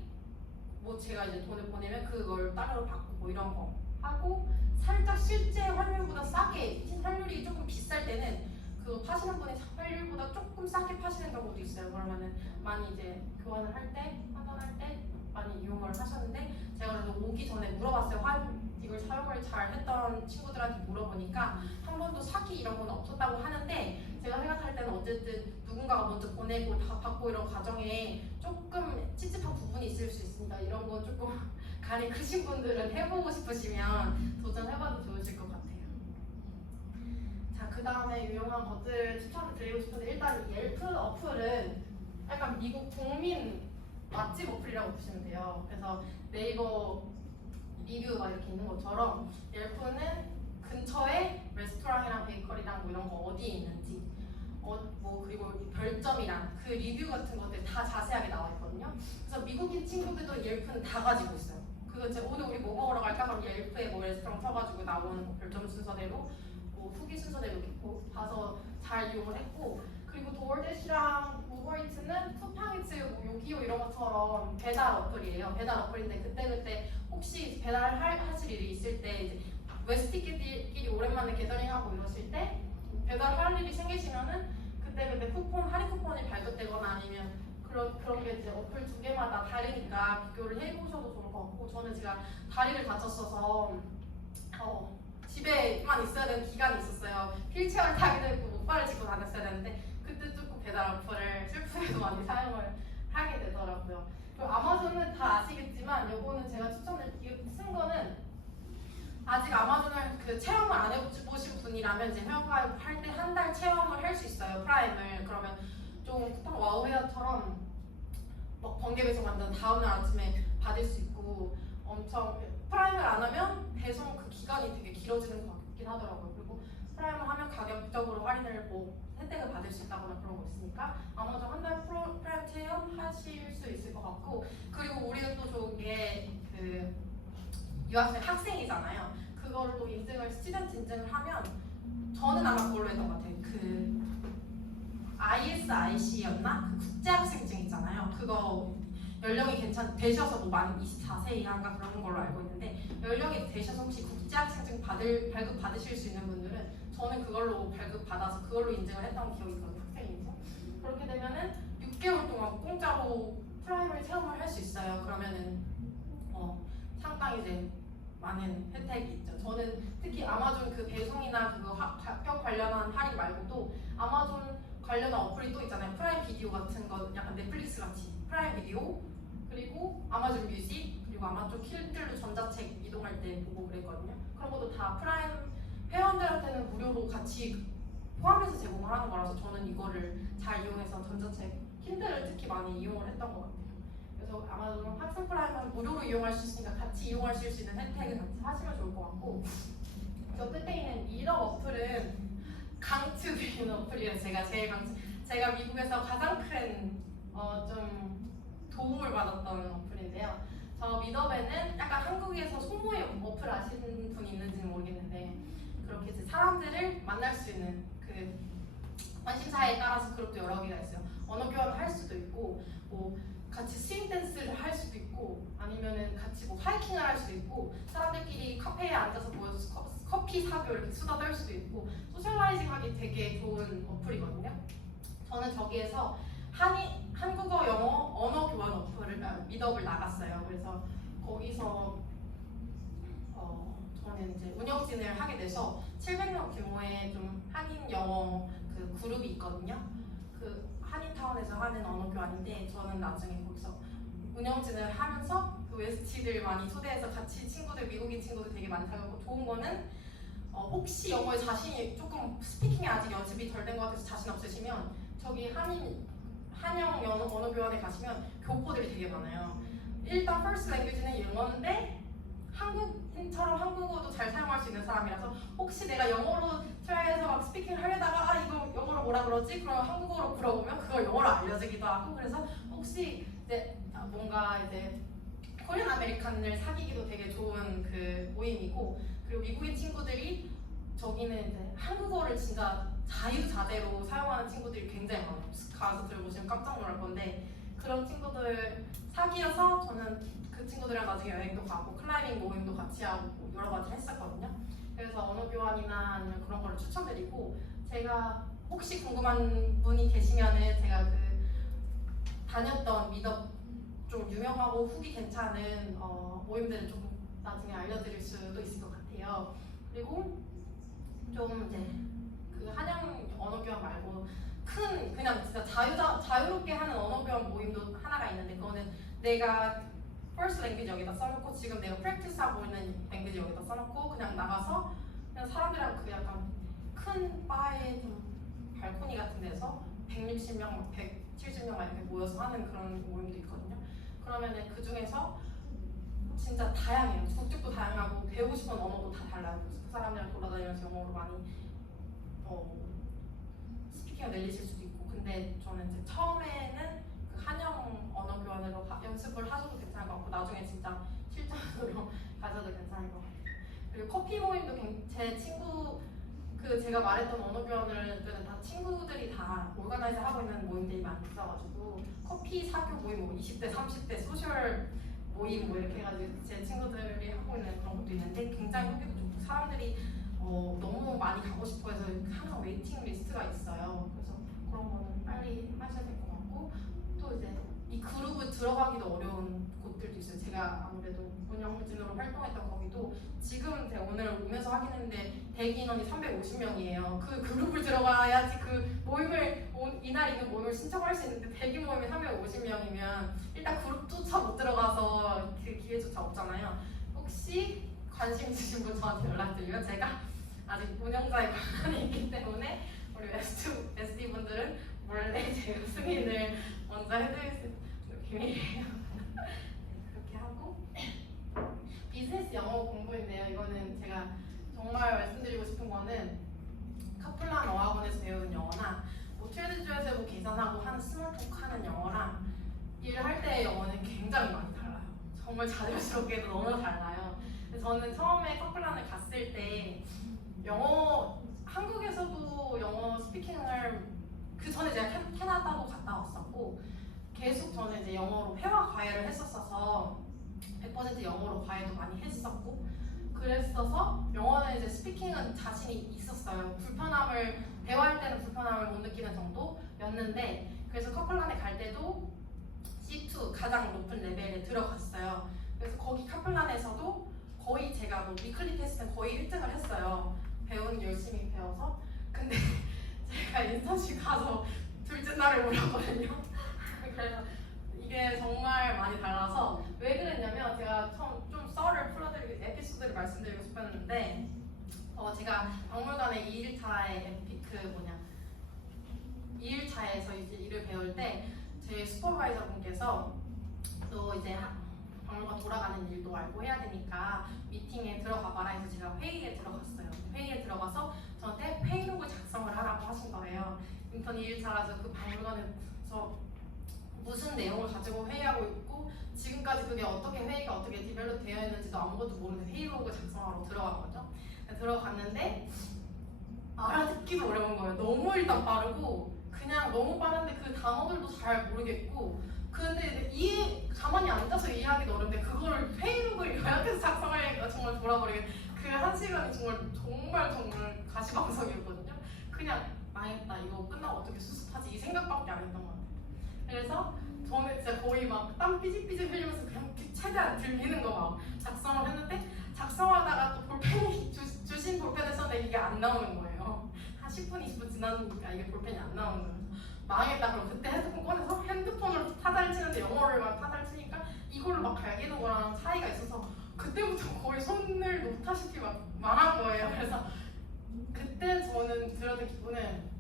뭐 제가 이제 돈을 보내면 그걸 따로 받고 뭐 이런 거 하고 살짝 실제 환율보다 싸게 환율이 조금 비쌀 때는 그 파시는 분이 환율보다 조금 싸게 파시는 경우도 있어요. 그러면은 많이 이제 교환을 할 때, 환전할 때 많이 이용을 하셨는데 제가 그래도 오기 전에 물어봤어요. 이걸 사용을 잘 했던 친구들한테 물어보니까 한 번도 사기 이런 건 없었다고 하는데 제가 생각할 때는 어쨌든 누군가가 먼저 보내고 다 받고 이런 과정에 조금 찝찝한 부분이 있을 수 있으니까 이런 거 조금 간이 크신 분들은 해보고 싶으시면 도전해봐도 좋으실 것 같아요. 자, 그 다음에 유용한 것들을 추천을 드리고 싶은데 일단 이 옐프 어플은 약간 미국 국민 맛집 어플이라고 보시면 돼요. 그래서 네이버 리뷰가 이렇게 있는 것처럼 옐프는 근처에 레스토랑이랑 베이커리랑 뭐 이런 거 어디에 있는지 뭐 그리고 별점이랑 그 리뷰 같은 것들 다 자세하게 나와 있거든요. 그래서 미국인 친구들도 옐프는 다 가지고 있어요. 그거 이제 오늘 우리 뭐 먹으러 갈까 그럼 옐프에 뭐 레스토랑 쳐가지고 나오는 뭐 별점 순서대로 뭐 후기 순서대로 이렇게 봐서 잘 이용을 했고 그리고 도어대시랑 우버이츠는 쿠팡이츠, 뭐 요기요 이런 것처럼 배달 어플이에요. 배달 어플인데 그때 혹시 배달하실 일이 있을 때 이제 웨스티끼리 오랜만에 게더링하고 이러실 때 배달할 일이 생기시면은 그때 쿠폰 할인 쿠폰이 발급되거나 아니면 그런 게 이제 어플 두 개마다 다르니까 비교를 해보셔도 좋을 것 같고 저는 제가 다리를 다쳤어서 집에만 있어야 되는 기간이 있었어요. 휠체어를 타게 되고 목발을 짚고 다녔어야 되는데 그때 조금 배달 어플을 슬프게도 많이 사용을 하게 되더라고요. 그리고 아마존은 다 아시겠지만 요거는 제가 추천을 쓴 거는 아직 아마존을 그 체험을 안 해보신 분이라면 이제 회원가입 할 때 한 달 체험을 할 수 있어요. 프라임을. 그러면 좀 쿠팡 와우웨어처럼 막 번개 배송 완전 다음날 아침에 받을 수 있고 엄청 프라임을 안 하면 배송 그 기간이 되게 길어지는 것 같긴 하더라고요. 그리고 프라임을 하면 가격적으로 할인을 뭐 혜택을 받을 수 있다거나 그런 거 있으니까 아마존 한 달 프라임 체험 하실 수 있을 것 같고 그리고 우리가 또 좋은 게 그 유학생 학생이잖아요. 그거를 또 인증을 스튜던트 인증을 하면 저는 아마 그걸로 했던 것 같아요. 그 ISIC였나? 그 국제학생증 있잖아요. 그거 연령이 되셔서 뭐 만 24세 이하인가 그런 걸로 알고 있는데 연령이 되셔서 혹시 국제학생증 발급 받으실 수 있는 분들은 저는 그걸로 발급 받아서 그걸로 인증을 했던 기억이 있거든요. 학생인증. 그렇게 되면은 6개월 동안 공짜로 프라이머리 체험을 할 수 있어요. 그러면은 상당히 이제 많은 혜택이 있죠. 저는 특히 아마존 그 배송이나 그거 가격 관련한 할인 말고도 아마존 관련한 어플이 또 있잖아요. 프라임 비디오 같은 거 약간 넷플릭스 같이 프라임 비디오 그리고 아마존 뮤직 그리고 아마존 kindle로 전자책 이동할 때 보고 그랬거든요. 그런 것도 다 프라임 회원들한테는 무료로 같이 포함해서 제공을 하는 거라서 저는 이거를 잘 이용해서 전자책 킨들을 특히 많이 이용을 했던 것 같아요. 그래서 아마존 학생 프라임은 무료로 이용할 수 있으니까 같이 이용하실 수 있는 혜택을 같이 하시면 좋을 것 같고 저 끝에 있는 1억 어플은 투비는 어플이에요. 제가 미국에서 가장 큰 좀 도움을 받았던 어플인데요. 저 미더밴은 약간 한국에서 소모임 어플 아시는 분 있는지는 모르겠는데 그렇게 이제 사람들을 만날 수 있는 그 관심사에 따라서 그룹도 여러 개가 있어요. 언어 교환을 할 수도 있고 뭐 같이 스윙 댄스를 할 수도 있고 아니면은 같이 뭐 하이킹을 할 수도 있고 사람들끼리 카페에 앉아서 모여서 커피 사고 이렇게 수다 떨 수도 있고 소셜라이징 하기 되게 좋은 어플이거든요. 저는 저기에서 한국어, 영어, 언어 교환 어플을 미더블 나갔어요. 그래서 거기서 저는 이제 운영진을 하게 돼서 700명 규모의 좀 한인 영어 그 그룹이 있거든요. 그 한인타운에서 하는 언어 교환인데 저는 나중에 거기서 운영진을 하면서 그 웨스티들 많이 초대해서 같이 친구들 미국인 친구들 되게 많이 사귀고 좋은 거는 혹시 영어에 자신이 조금 스피킹에 아직 연습이 덜 된 것 같아서 자신 없으시면 저기 한영 언어 교환에 가시면 교포들이 되게 많아요. 일단 퍼스트 랭귀지는 영어인데 한국인처럼 한국어도 잘 사용할 수 있는 사람이라서 혹시 내가 영어로 트라이해서 막 스피킹을 하려다가 이거 영어로 뭐라 그러지? 그럼 한국어로 물어보면 그걸 영어로 알려주기도 하고 그래서 혹시 이제 뭔가 이제 코리안 아메리칸을 사귀기도 되게 좋은 그 모임이고 그리고 미국인 친구들이 저기는 이제 한국어를 진짜 자유자재로 사용하는 친구들이 굉장히 많아요. 가서 들어보시면 깜짝 놀랄 건데 그런 친구들 사귀어서 저는 그 친구들이랑 나중에 여행도 가고 클라이밍 모임도 같이 하고 여러 가지 했었거든요. 그래서 언어 교환이나 아니면 그런 거를 추천드리고 제가 혹시 궁금한 분이 계시면은 제가 그 다녔던 미덕 좀 유명하고 후기 괜찮은 모임들을 조금 나중에 알려드릴 수도 있을 것 같아요. 그리고 좀 이제 그 한양 언어 교환 말고 큰 그냥 진짜 자유롭게 하는 언어 교환 모임도 하나가 있는데 그거는 내가 first language 여기다 써놓고 지금 내가 practice 하고 있는 language 여기다 써놓고 그냥 나가서 그냥 사람들이랑 그 약간 큰 바에 좀 발코니 같은 데서 160명, 170명 이렇게 모여서 하는 그런 모임도 있거든요. 그러면은 그 중에서 진짜 다양해요. 국적도 다양하고 배우고 싶은 언어도 다 달라요. 그래서 그 사람들이랑 돌아다니면서 영어로 많이 스피킹을 늘리실 수도 있고 근데 저는 이제 처음에는 그 한영 언어 교환으로 연습을 하셔도 괜찮을 것 같고 나중에 진짜 실전으로 가셔도 괜찮을 것 같아요. 그리고 커피 모임도 제 친구 그 제가 말했던 언어 교환을 다 친구들이 다 오가나이즈 하고 있는 모임들이 많이 있어가지고 커피 사교 모임 뭐 20대 30대 소셜 모임 뭐 이렇게 해가지고 제 친구들이 하고 있는 그런 것도 있는데 굉장히 후기도 좋고 사람들이 너무 많이 가고 싶어 해서 항상 웨이팅 리스트가 있어요. 그래서 그런 거는 빨리 하셔야 될 것 같고 또 이제 이 그룹을 들어가기도 어려운 곳들도 있어요. 제가 아무래도 운영진으로 활동했던 거기도 지금 제가 오늘 오면서 확인했는데 대기 인원이 350명이에요. 그 그룹을 들어가야지 그 모임을 이날 있는 모임을 신청할 수 있는데 대기 모임이 350명이면 일단 그룹조차 못 들어가서 그 기회조차 없잖아요. 혹시 관심 있으신 분 저한테 연락드리면 제가 아직 운영자의 권한이 있기 때문에 우리 웨스티 분들은 원래 제가 승인을 먼저 해드릴 수 있는 비밀이에요. 그렇게 하고 비즈니스 영어 공부인데요. 이거는 제가 정말 말씀드리고 싶은 거는 카플란 어학원에서 배우는 영어나 뭐 트레디주에서 뭐 계산하고 하는 스몰 토크 하는 영어랑 일할 때의 영어는 굉장히 많이 달라요. 정말 자연스럽게도 너무 달라요. 저는 처음에 카플란을 갔을 때 영어 한국에서도 영어 스피킹을 그 전에 제가 캐나다도 갔다 왔었고 계속 저는 이제 영어로 회화 과외를 했었어서 100% 영어로 과외도 많이 했었고 그랬어서 영어는 이제 스피킹은 자신이 있었어요. 대화할 때는 불편함을 못 느끼는 정도였는데 그래서 카플란에 갈 때도 C2 가장 높은 레벨에 들어갔어요. 그래서 거기 카플란에서도 거의 제가 뭐 위클리 테스트는 거의 1등을 했어요. 배우는 열심히 배워서. 근데 제가 인턴십 가서 둘째 날에 오라거든요. 그래서 이게 정말 많이 달라서 왜 그랬냐면 제가 처음 좀 썰을 풀어드리고 에피소드를 말씀드리고 싶었는데 제가 박물관의 2일차에 2일차에서 이제 일을 배울 때 제 슈퍼바이저 분께서 또 이제 박물관 돌아가는 일도 알고 해야 되니까 미팅에 들어가 봐라 해서 제가 회의에 들어갔어요. 회의에 들어가서 저한테 회의록을 작성을 하라고 하신 인턴 2일차라서 그 박물관에서 무슨 내용을 가지고 회의하고 있고 지금까지 그게 어떻게 회의가 어떻게 디벨롭 되어 있는지도 아무것도 모르는데 회의록을 작성하러 들어간 거죠. 들어갔는데 알아듣기도 어려운 거예요. 너무 일단 빠르고 그냥 너무 빠른데 그 단어들도 잘 모르겠고 근데 가만히 앉아서 이해하기도 어려운데 그거를 회의록을 요약해서 작성하니까 정말 돌아버리겠 그 한 시간이 정말 가시방석이었거든요. 그냥 망했다 이거 끝나고 어떻게 수습하지 이 생각밖에 안 했던 것 같아요. 그래서 저는 진짜 거의 막 땀 삐질삐질 흘리면서 그냥 최대한 들리는 거 막 작성을 했는데 작성하다가 또 볼펜이 주신 볼펜을 썼는데 이게 안 나오는 거예요. 한 10분 20분 지났으니까 이게 볼펜이 안 나오는 거예요. 망했다. 그럼 그때 핸드폰 꺼내서 핸드폰으로 타자를 치는데 영어를 막 타자를 치니까 이걸로 막 갈기는 거랑 차이가 있어서 그때부터 거의 손을 놓다시피 막 망한 거예요. 그래서 그때 저는 들었던 기분은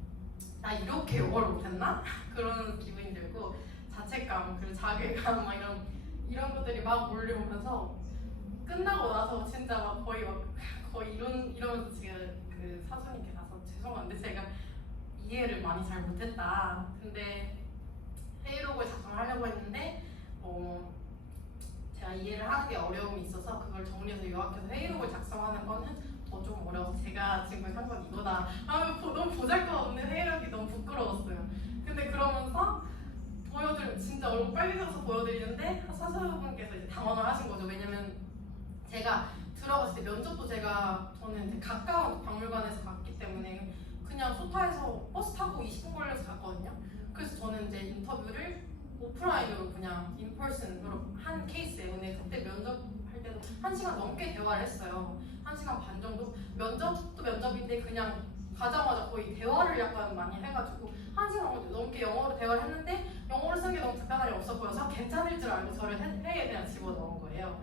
나 이렇게 영어를 못했나? 그런 기분이 들고 자책감 그리고 자괴감 막 이런 것들이 막 몰려오면서 끝나고 나서 진짜 막 거의 이러면서 제가 그 사수님께 가서 죄송한데 제가 이해를 많이 잘 못했다. 근데 회의록을 작성하려고 했는데 제가 이해를 하는 게 어려움이 있어서 그걸 정리해서 요약해서 회의록을 작성하는 거는 더 좀 어려워서 제가 지금 한 건 이거다. 너무 보잘것없는 회의록이 너무 부끄러웠어요. 근데 그러면서 진짜 얼굴 빨개져서 보여드리는데 사수분께서 이제 당황을 하신 거죠. 왜냐면 제가 들어갔을 때 면접도 저는 이제 가까운 박물관에서 갔기 때문에 그냥 소타에서 버스 타고 20분 걸려서 갔거든요. 그래서 저는 이제 인터뷰를 오프라인으로 그냥 인퍼슨으로 한 케이스예요. 근데 그때 면접할 때도 1시간 넘게 대화를 했어요. 1시간 반 정도. 면접도 면접인데 그냥 가자마자 거의 대화를 약간 많이 해가지고 1시간 넘게 영어로 대화를 했는데 영어를 쓰는 게 너무 답변할이 없어 보여서 괜찮을 줄 알고 저를 회의에 그냥 집어넣은 거예요.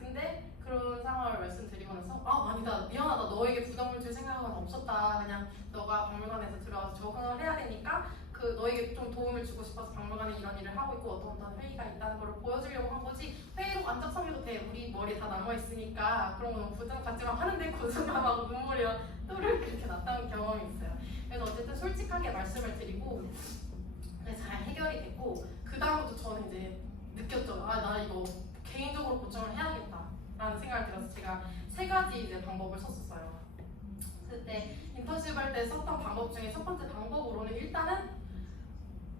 근데 그런 상황을 말씀드리고 나서 아니다 미안하다 너에게 부담을 줄 생각은 없었다. 그냥 너가 박물관에서 들어와서 적응을 해야 되니까 너에게 좀 도움을 주고 싶어서 박물관에 이런 일을 하고 있고 어떤 회의가 있다는 걸 보여주려고 한 거지 회의록 안 작성해도 돼. 우리 머리에 다 남아있으니까 그런 거 너무 부담 갖지 마 하는데 그 순간하고 눈물이 또르르 이렇게 났다는 경험이 있어요. 그래서 어쨌든 솔직하게 말씀을 드리고 잘 해결이 됐고 그 다음부터 저는 이제 느꼈죠. 나 이거 개인적으로 보충을 해야겠다 라는 생각이 들어서 제가 3가지 이제 방법을 썼었어요. 그때 인턴십 할 때 썼던 방법 중에 첫 번째 방법으로는 일단은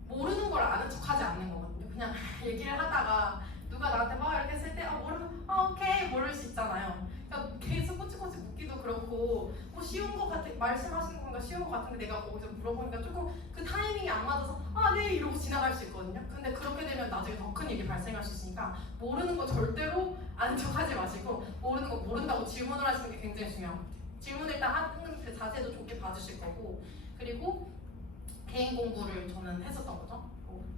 모르는 걸 아는 척하지 않는 거거든요. 그냥 얘기를 하다가 누가 나한테 막 이렇게 했을 때 오케이 모를 수 있잖아요. 그러니까 계속 꼬치꼬치 묻기도 그렇고 쉬운 거 같아 말씀하시는 건가 쉬운 거 같은데 내가 거기서 물어보니까 조금 그 타이밍이 안 맞아서 네 이러고 지나갈 수 있거든요. 근데 그렇게 되면 나중에 더 큰 일이 발생할 수 있으니까 모르는 거 절대로 아는 척하지 마시고 모르는 거 모른다고 질문을 하시는 게 굉장히 중요한 것 같아요. 질문을 일단 하는 그 자세도 좋게 봐주실 거고 그리고 개인 공부를 저는 했었던 거죠.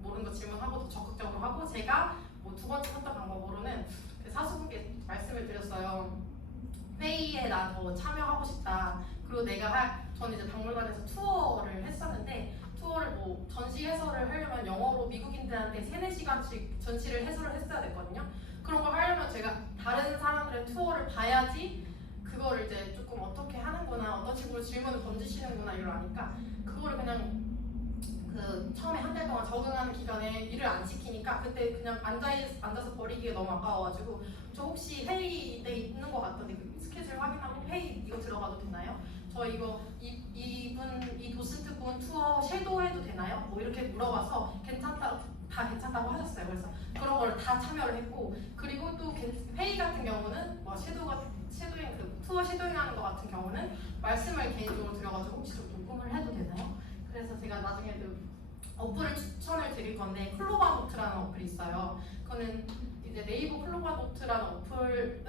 모르는 거 질문하고 더 적극적으로 하고 제가 2번째 썼던 방법으로는 그 사수분께 말씀을 드렸어요. 회의에 나 더 참여하고 싶다. 그리고 저는 이제 박물관에서 투어를 했었는데 투어를 전시 해설을 하려면 영어로 미국인들한테 3-4시간씩 전시를 해설을 했어야 됐거든요. 그런 걸 하려면 제가 다른 사람들의 투어를 봐야지 그거를 이제 조금 어떻게 하는구나 어떤 식으로 질문을 던지시는구나 이걸 아니까 그거를 그냥 처음에 한 달 동안 적응하는 기간에 일을 안 시키니까 그때 그냥 앉아서 버리기가 너무 아까워가지고 저 혹시 회의 때 있는 것 같던데 스케줄 확인하고 회의 이거 들어가도 되나요? 저 이거 이 도슨트분 투어 섀도우해도 되나요? 이렇게 물어봐서 다 괜찮다고 하셨어요. 그래서 그런 걸 다 참여를 했고 그리고 또 회의 같은 경우는 투어 섀도잉하는 것 같은 경우는 말씀을 개인적으로 드려가지고 혹시 좀 녹음을 해도 되나요? 그래서 제가 나중에 어플을 추천을 드릴 건데 클로바노트라는 어플이 있어요. 그거는 이제 네이버 클로바노트라는 어플은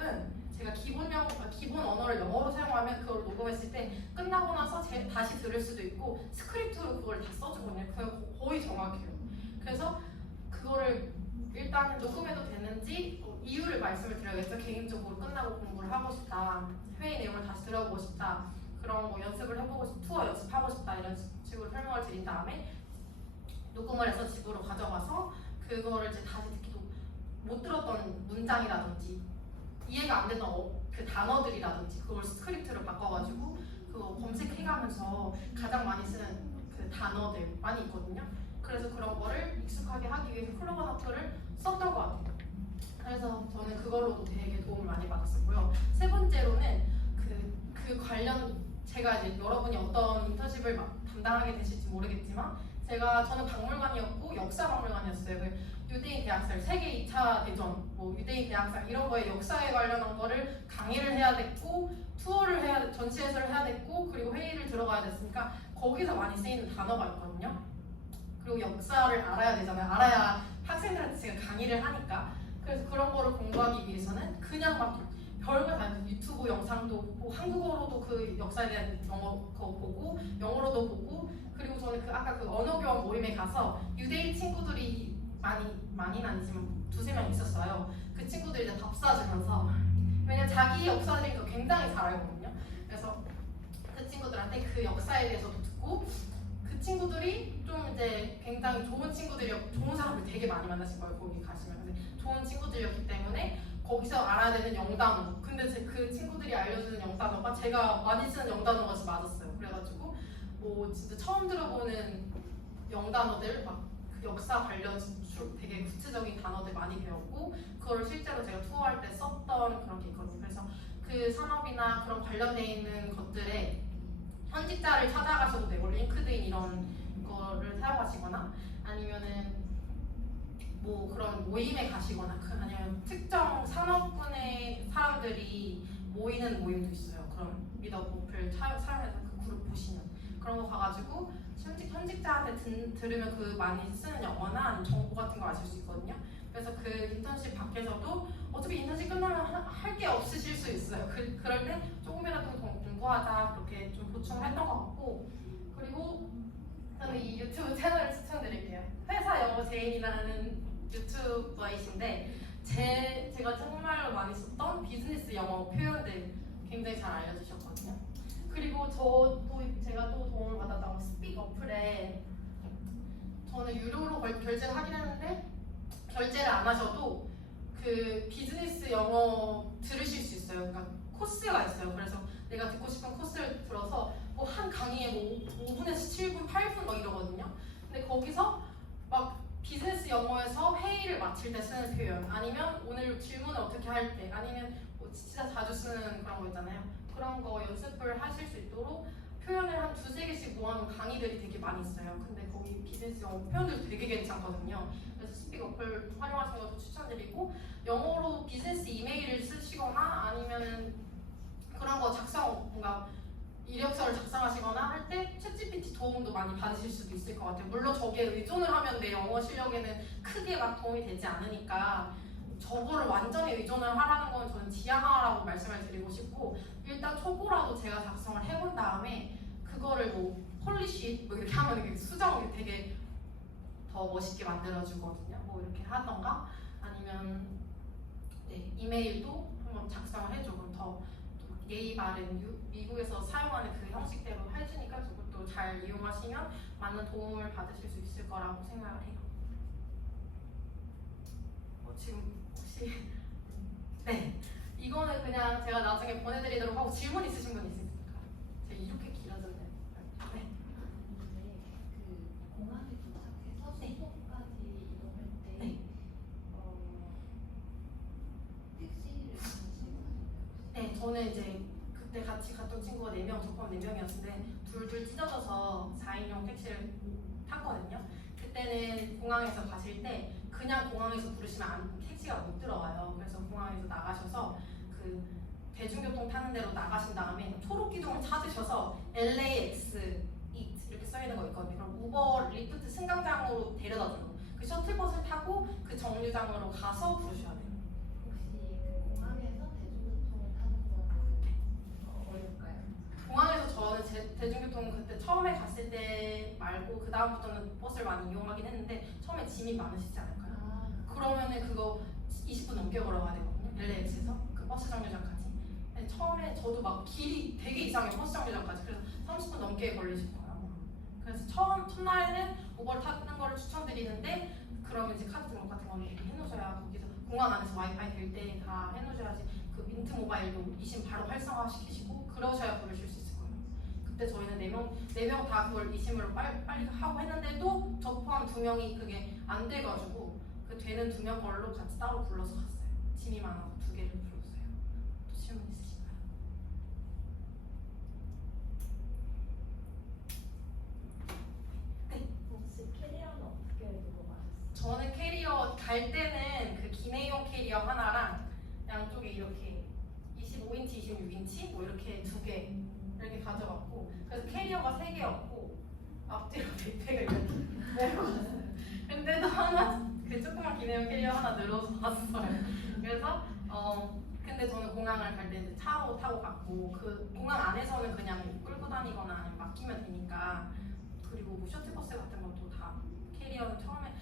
제가 기본 언어를 영어로 사용하면 그걸 녹음했을 때 끝나고 나서 다시 들을 수도 있고 스크립트로 그걸 다 써주거든요. 그거 거의 정확해요. 그래서 그거를 일단 녹음해도 되는지 이유를 말씀을 드려야겠죠. 개인적으로 끝나고 공부를 하고 싶다. 회의 내용을 다시 들어보고 싶다. 그런 연습을 해보고 투어 연습하고 싶다. 이런 식으로 설명을 드린 다음에 녹음을 해서 집으로 가져가서 그거를 이제 다시 듣기도 못 들었던 문장이라든지 이해가 안 되던 그 단어들이라든지 그걸 스크립트로 바꿔가지고 그거 검색해가면서 가장 많이 쓰는 그 그 단어들 많이 있거든요. 그래서 그런 거를 익숙하게 하기 위해서 클로버노트를 썼던 것 같아요. 그래서 저는 그걸로도 되게 도움을 많이 받았었고요. 세 번째로는 그 관련 제가 이제 여러분이 어떤 인턴십을 담당하게 되실지 모르겠지만 저는 박물관이었고 역사 박물관이었어요. 유대인 대학살, 세계 2차 대전, 뭐 유대인 대학살 이런 거에 역사에 관련한 거를 강의를 해야 됐고 투어를 해야 전시 해설을 해야 됐고 그리고 회의를 들어가야 됐으니까 거기서 많이 쓰이는 단어가 있거든요. 그리고 역사를 알아야 되잖아요. 알아야 학생들한테 제가 강의를 하니까. 그래서 그런 거를 공부하기 위해서는 그냥 막 별거 다 유튜브 영상도 보고 한국어로도 그 역사에 대한 영어 거 보고 영어로도 보고 그리고 저는 아까 그 언어교환 모임에 가서 유대인 친구들이 많이는 아니지만 두세 명 있었어요. 그 친구들이 이제 답사주면서 왜냐면 자기 역사에 대해서 굉장히 잘 알거든요. 그래서 그 친구들한테 그 역사에 대해서도 듣고 그 친구들이 좀 이제 굉장히 좋은 좋은 사람들 되게 많이 만나실 거예요. 거기 가시면. 근데 좋은 친구들이었기 때문에 거기서 알아야 되는 영단어. 근데 그 친구들이 알려주는 영단어가 제가 많이 쓰는 영단어 같이 맞았어요. 그래가지고 뭐 진짜 처음 들어보는 영단어들 그 역사 관련 되게 구체적인 단어들 많이 배웠고 그걸 실제로 제가 투어할 때 썼던 그런 게 있거든요. 그래서 그 산업이나 그런 관련돼 있는 것들에 현직자를 찾아가셔도 되고 링크드인 이런 거를 사용하시거나 아니면은 뭐 그런 모임에 가시거나 아니면 특정 산업군의 사람들이 모이는 모임도 있어요. 그런 미더보프를 사용해서 그 그룹 보시면 그런 거 가가지고 현직자한테 들으면 그 많이 쓰는 영어나 아니면 정보 같은 거 아실 수 있거든요. 그래서 그 인턴십 밖에서도 어차피 인턴십 끝나면 할 게 없으실 수 있어요. 그럴 때 조금이라도 공부하자 그렇게 좀 보충을 했던 것 같고 그리고 저는 이 유튜브 채널을 추천드릴게요. 회사 영어 제인이라는 유튜버이신데 제가 정말로 많이 썼던 비즈니스 영어 표현들 굉장히 잘 알려주셨거든요. 그리고 제가 또 도움을 받았던 건 스픽 어플에 저는 유료로 결제를 하긴 했는데 결제를 안 하셔도 그 비즈니스 영어 들으실 수 있어요. 그러니까 코스가 있어요. 그래서 내가 듣고 싶은 코스를 들어서 뭐 한 강의에 뭐 5분에서 7분, 8분 막 이러거든요. 근데 거기서 막 비즈니스 영어에서 회의를 마칠 때 쓰는 표현 아니면 오늘 질문을 어떻게 할 때 아니면 뭐 진짜 자주 쓰는 그런 거 있잖아요. 그런 거 연습을 하실 수 있도록 표현을 한 두세 개씩 모아놓은 강의들이 되게 많이 있어요. 근데 거기 비즈니스 영어 표현들 되게 괜찮거든요. 그래서 스픽 어플 활용하시는 것도 추천드리고 영어로 비즈니스 이메일을 쓰시거나 아니면은 그런 거 뭔가 이력서를 작성하시거나 할 때 챗GPT 도움도 많이 받으실 수도 있을 것 같아요. 물론 저게 의존을 하면 내 영어 실력에는 크게 막 도움이 되지 않으니까 저거를 완전히 의존을 하라는 건 저는 지양하라고 말씀을 드리고 싶고 일단 초보라도 제가 작성을 해본 다음에 그거를 뭐 폴리시 뭐 이렇게 하면 수정 되게 더 멋있게 만들어주거든요. 뭐 이렇게 하던가 아니면 네, 이메일도 한번 작성을 해줘. 그럼 더 예의 바른 미국에서 사용하는 그 형식대로 해주니까 그것도 잘 이용하시면 많은 도움을 받으실 수 있을 거라고 생각을 해요. 지금 혹시 네 이거는 그냥 제가 나중에 보내드리도록 하고 질문 있으신 분 있으십니까? 제가 이렇게 길어졌네. 네. 그 공항에 도착해서 네. 수속까지 이동할 때 네. 택시를 타시고 네, 저는 이제 그때 같이 갔던 친구가 4명, 저 포함 4명이었는데 둘둘 찢어져서 4인용 택시를 탔거든요. 그때는 공항에서 가실 때 그냥 공항에서 부르시면 택시가 못 들어와요. 그래서 공항에서 나가셔서 그 대중교통 타는 데로 나가신 다음에 초록 기둥을 찾으셔서 LAX 이렇게 써있는 거 있거든요. 그럼 우버 리프트 승강장으로 데려다줘요. 그 셔틀버스를 타고 그 정류장으로 가서 부르셔야 돼요. 혹시 그 공항에서 대중교통을 타는 거는 어떨까요? 공항에서 저는 대중교통 그때 처음에 갔을 때 말고 그 다음부터는 버스를 많이 이용하긴 했는데 처음에 짐이 많으시지 않을까요? 그러면은 그거 20분 넘게 걸어가야 되거든요. LAX에서 그 버스 정류장까지. 근데 처음에 저도 막 길이 되게 이상해요. 버스 정류장까지. 그래서 30분 넘게 걸리실 거예요. 그래서 첫날에는 우버를 타는 거를 추천드리는데 그러면 이제 카드 등록 같은 거는 이렇게 해놓으셔야 거기서 공항 안에서 와이파이 될 때 다 해놓으셔야지 그 민트 모바일도 이심 바로 활성화 시키시고 그러셔야 부르실 수 있을 거예요. 그때 저희는 4명 다 그걸 이심으로 빨리 하고 했는데도 저 포함 2명이 그게 안 돼가지고 그 되는 2명 걸로 같이 따로 불러서 갔어요. 짐이 많아서 2개를 불렀어요. 또 질문 있으신가요? 네. 혹시 캐리어는 어떻게 들고 가셨어요? 저는 캐리어 갈 때는 그 기내용 캐리어 하나랑 양쪽에 이렇게 25인치, 26인치 뭐 이렇게 2개 이렇게 가져갔고 그래서 캐리어가 3개였고 앞뒤로 백팩을 이렇게 내려갔어요. 근데도 하나 그 조그만 기내용 캐리어 하나 늘어서 왔어요. 그래서 근데 저는 공항을 갈 때 이제 차로 타고 갔고 그 공항 안에서는 그냥 끌고 다니거나 아니면 맡기면 되니까 그리고 뭐 셔틀버스 같은 것도 다 캐리어는 처음에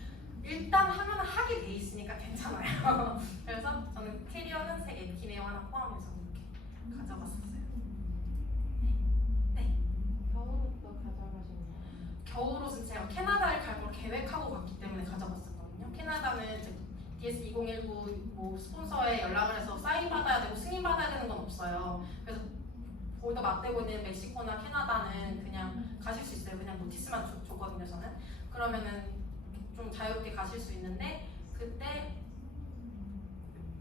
일단 하면 하게 돼 있으니까 괜찮아요. 그래서 저는 캐리어는 3개 기내용 하나 포함해서 이렇게 가져갔었어요. 네. 겨울옷도 가져가셨나요? 겨울옷은 제가 캐나다를 갈 걸 계획하고 갔기 때문에 가져갔었거든요. 캐나다는 이제 DS2019 뭐 스폰서에 연락을 해서 사인 받아야 되고 승인 받아야 되는 건 없어요. 그래서 보다 맞대고 있는 멕시코나 캐나다는 그냥 가실 수 있어요. 그냥 노티스만 줬거든요. 저는 그러면은 좀 자유롭게 가실 수 있는데 그때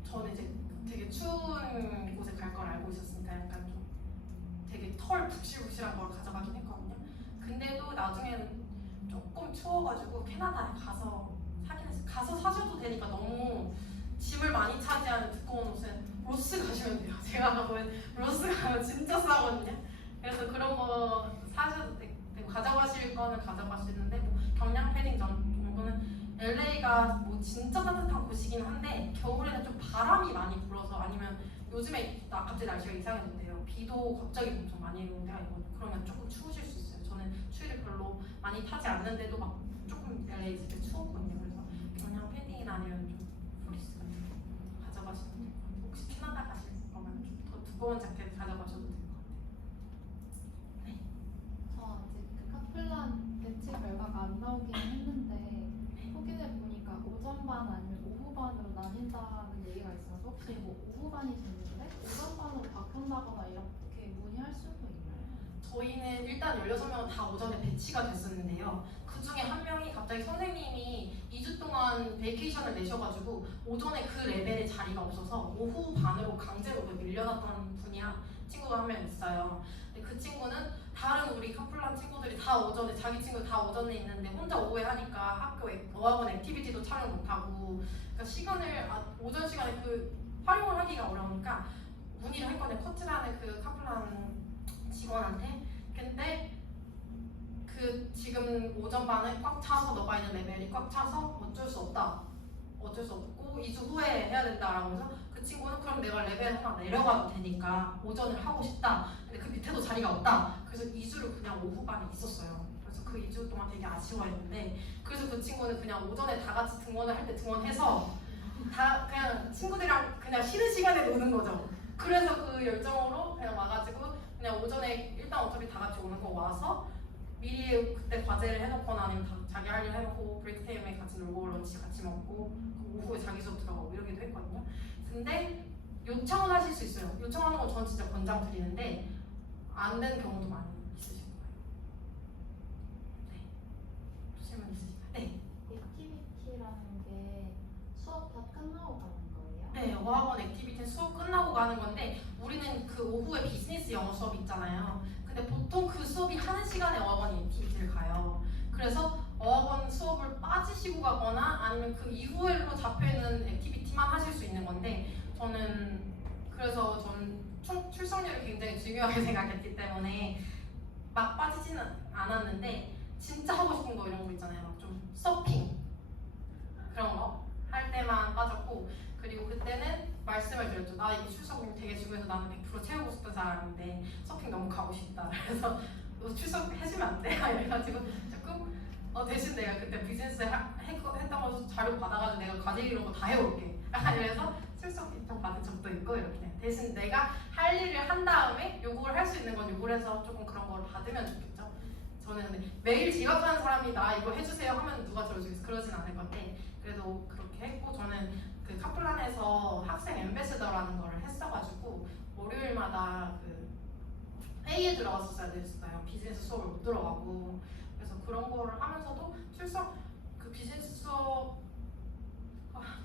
저는 이제 되게 추운 곳에 갈 걸 알고 있었으니까 약간 좀 되게 털 북실북실한 걸 가져가긴 했거든요. 근데도 나중에는 조금 추워가지고 캐나다에 가서 사긴 했어요. 가서 사셔도 되니까 너무 짐을 많이 차지하는 두꺼운 옷은 로스 가시면 돼요. 제가 가보면 로스 가면 진짜 싸거든요. 그래서 그런 거 사셔도 되고 가져가실 거는 가져가시는데 뭐 경량 패딩 정도는 LA가 뭐 진짜 따뜻한 곳이긴 한데 겨울에는 좀 바람이 많이 불어서 아니면 요즘에 갑자기 날씨가 이상해졌대요. 비도 갑자기 엄청 많이 오는 데가 있거든요. 그러면 조금 추우실 수 있어요. 저는 추위를 별로 많이 타지 않는데도 막 조금 LA 있을 때 추웠거든요. 그래서 경량 패딩이나 아니면 좀 프리스 같은 거 가져가시면 될 것 같아요. 혹시 캐나다 가실 거면 좀 더 두꺼운 자켓 가져가셔도 될 것 같아요. 네. 저 아직 그 카플란 배치 결과가 안 나오긴 했는데 확인해 보니까 오전반 아니면 오후반으로 나뉜다는 얘기가 있어서 혹시 뭐 오후반이 됐는데 오전반으로 바꾼다거나 이렇게 문의할 수도 있나요? 저희는 일단 16명은 다 오전에 배치가 됐었는데요. 그 중에 한 명이 갑자기 선생님이 2주 동안 베이케이션을 내셔가지고 오전에 그 레벨의 자리가 없어서 오후 반으로 강제로 밀려났던 친구가 한 명 있어요. 근데 그 친구는 다른 우리 카플란 친구들이 다 오전에 자기 친구 다 오전에 있는데 혼자 오후에 하니까 학교에 어학원 액티비티도 참여 못하고 그러니까 시간을 오전 시간에 그 활용을 하기가 어려우니까 문의를 했거든요. 커트라는 그 카플란 직원한테. 근데 그 지금 오전 반은 꽉 차서 너가 있는 레벨이 꽉 차서 어쩔 수 없다. 어쩔 수 없고 2주 후에 해야 된다라고 해서 그 친구는 그럼 내가 레벨 하나 내려가도 되니까 오전을 하고 싶다. 근데 그 밑에도 자리가 없다. 그래서 2주를 그냥 오후 반에 있었어요. 그래서 그 2주 동안 되게 아쉬워했는데 그래서 그 친구는 그냥 오전에 다 같이 등원을 할 때 등원해서 다 그냥 친구들이랑 그냥 쉬는 시간에 노는 거죠. 그래서 그 열정으로 그냥 와가지고 그냥 오전에 일단 어차피 다 같이 오는 거 와서 미리 그때 과제를 해놓거나 아니면 자기 할 일 해놓고 브레이크 타임에 같이 놀고 런치 같이 먹고 오후에 자기 수업 들어가고 이러기도 했거든요. 근데 요청은 하실 수 있어요. 요청하는 건 전 진짜 권장드리는데 안 되는 경우도 많이 있으실 거예요. 네. 또 질문 있으실까요? 네. 액티비티라는 게 수업 다 끝나고 가는 거예요? 네, 어학원 액티비티는 수업 끝나고 가는 건데 우리는 그 오후에 비즈니스 영어 수업 있잖아요. 근데 보통 그 수업이 하는 시간에 어학원 액티비티를 가요. 그래서 어학원 수업을 빠지시고 가거나 아니면 그 이후에로 잡혀있는 액티비티만 하실 수 있는 건데 그래서 저는 출석률을 굉장히 중요하게 생각했기 때문에 막 빠지지는 않았는데 진짜 하고 싶은 거 이런 거 있잖아요. 막 좀 서핑 그런 거 할 때만 빠졌고 그리고 그때는 말씀을 드렸죠. 나 이거 출석률 되게 중요해서 나는 100% 채우고 싶은 사람인데 서핑 너무 가고 싶다. 그래서 너 출석 해주면 안 돼? 이래가지고 조금 대신 내가 그때 비즈니스 했던 거 자료 받아가지고 내가 과제 이런 거 다 해올게. 그래서 출석 일정 받은 적도 있고 이렇게 대신 내가 할 일을 한 다음에 요구를 할 수 있는 건 요구를 해서 조금 그런 걸 받으면 좋겠죠. 저는 근데 매일 지각하는 사람이 나 이거 해주세요 하면 누가 들어주겠어? 그러진 않을 건데 그래도 그렇게 했고 저는 그 카플란에서 학생 앰베서더라는 거를 했어가지고 월요일마다 그 회의에 들어갔었어야 됐어요. 비즈니스 수업을 못 들어가고. 그래서 그런 거를 하면서도 출석 그 비즈니스 수업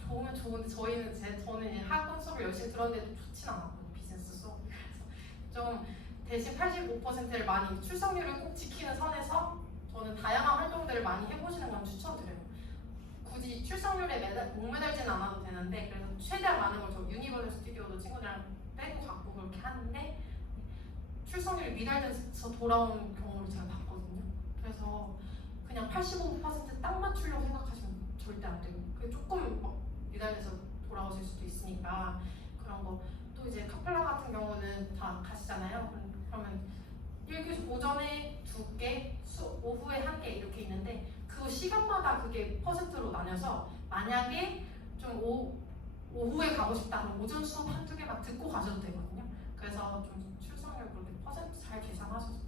좋으면 좋은데 저는 이제 학원 수업을 열심히 들었는데도 좋진 않았거든요. 비즈니스 수업. 그래서 좀 대신 85%를 많이 출석률을 꼭 지키는 선에서 저는 다양한 활동들을 많이 해보시는 건 추천드려요. 굳이 출석률에 목매달지는 않아도 되는데 그래서 최대한 많은 걸 저 유니버설 스튜디오도 친구들이랑 빼고 갖고 그렇게 하는데 출석률이 미달돼서 돌아온 경우를 제가 봤거든요. 그래서 그냥 85%딱 맞추려고 생각하시면 절대 안 돼요. 그게 조금 막 미달돼서 돌아오실 수도 있으니까 그런 거. 또 이제 카펠라 같은 경우는 다 가시잖아요. 그러면 1교시 오전에 2개, 오후에 1개 이렇게 있는데 그 시간마다 그게 퍼센트로 나뉘어서 만약에 좀 오후에 가고 싶다 그럼 오전 수업 1~2개만 듣고 가셔도 되거든요. 그래서 좀 출석률 그렇게 퍼센트 잘 계산하셔서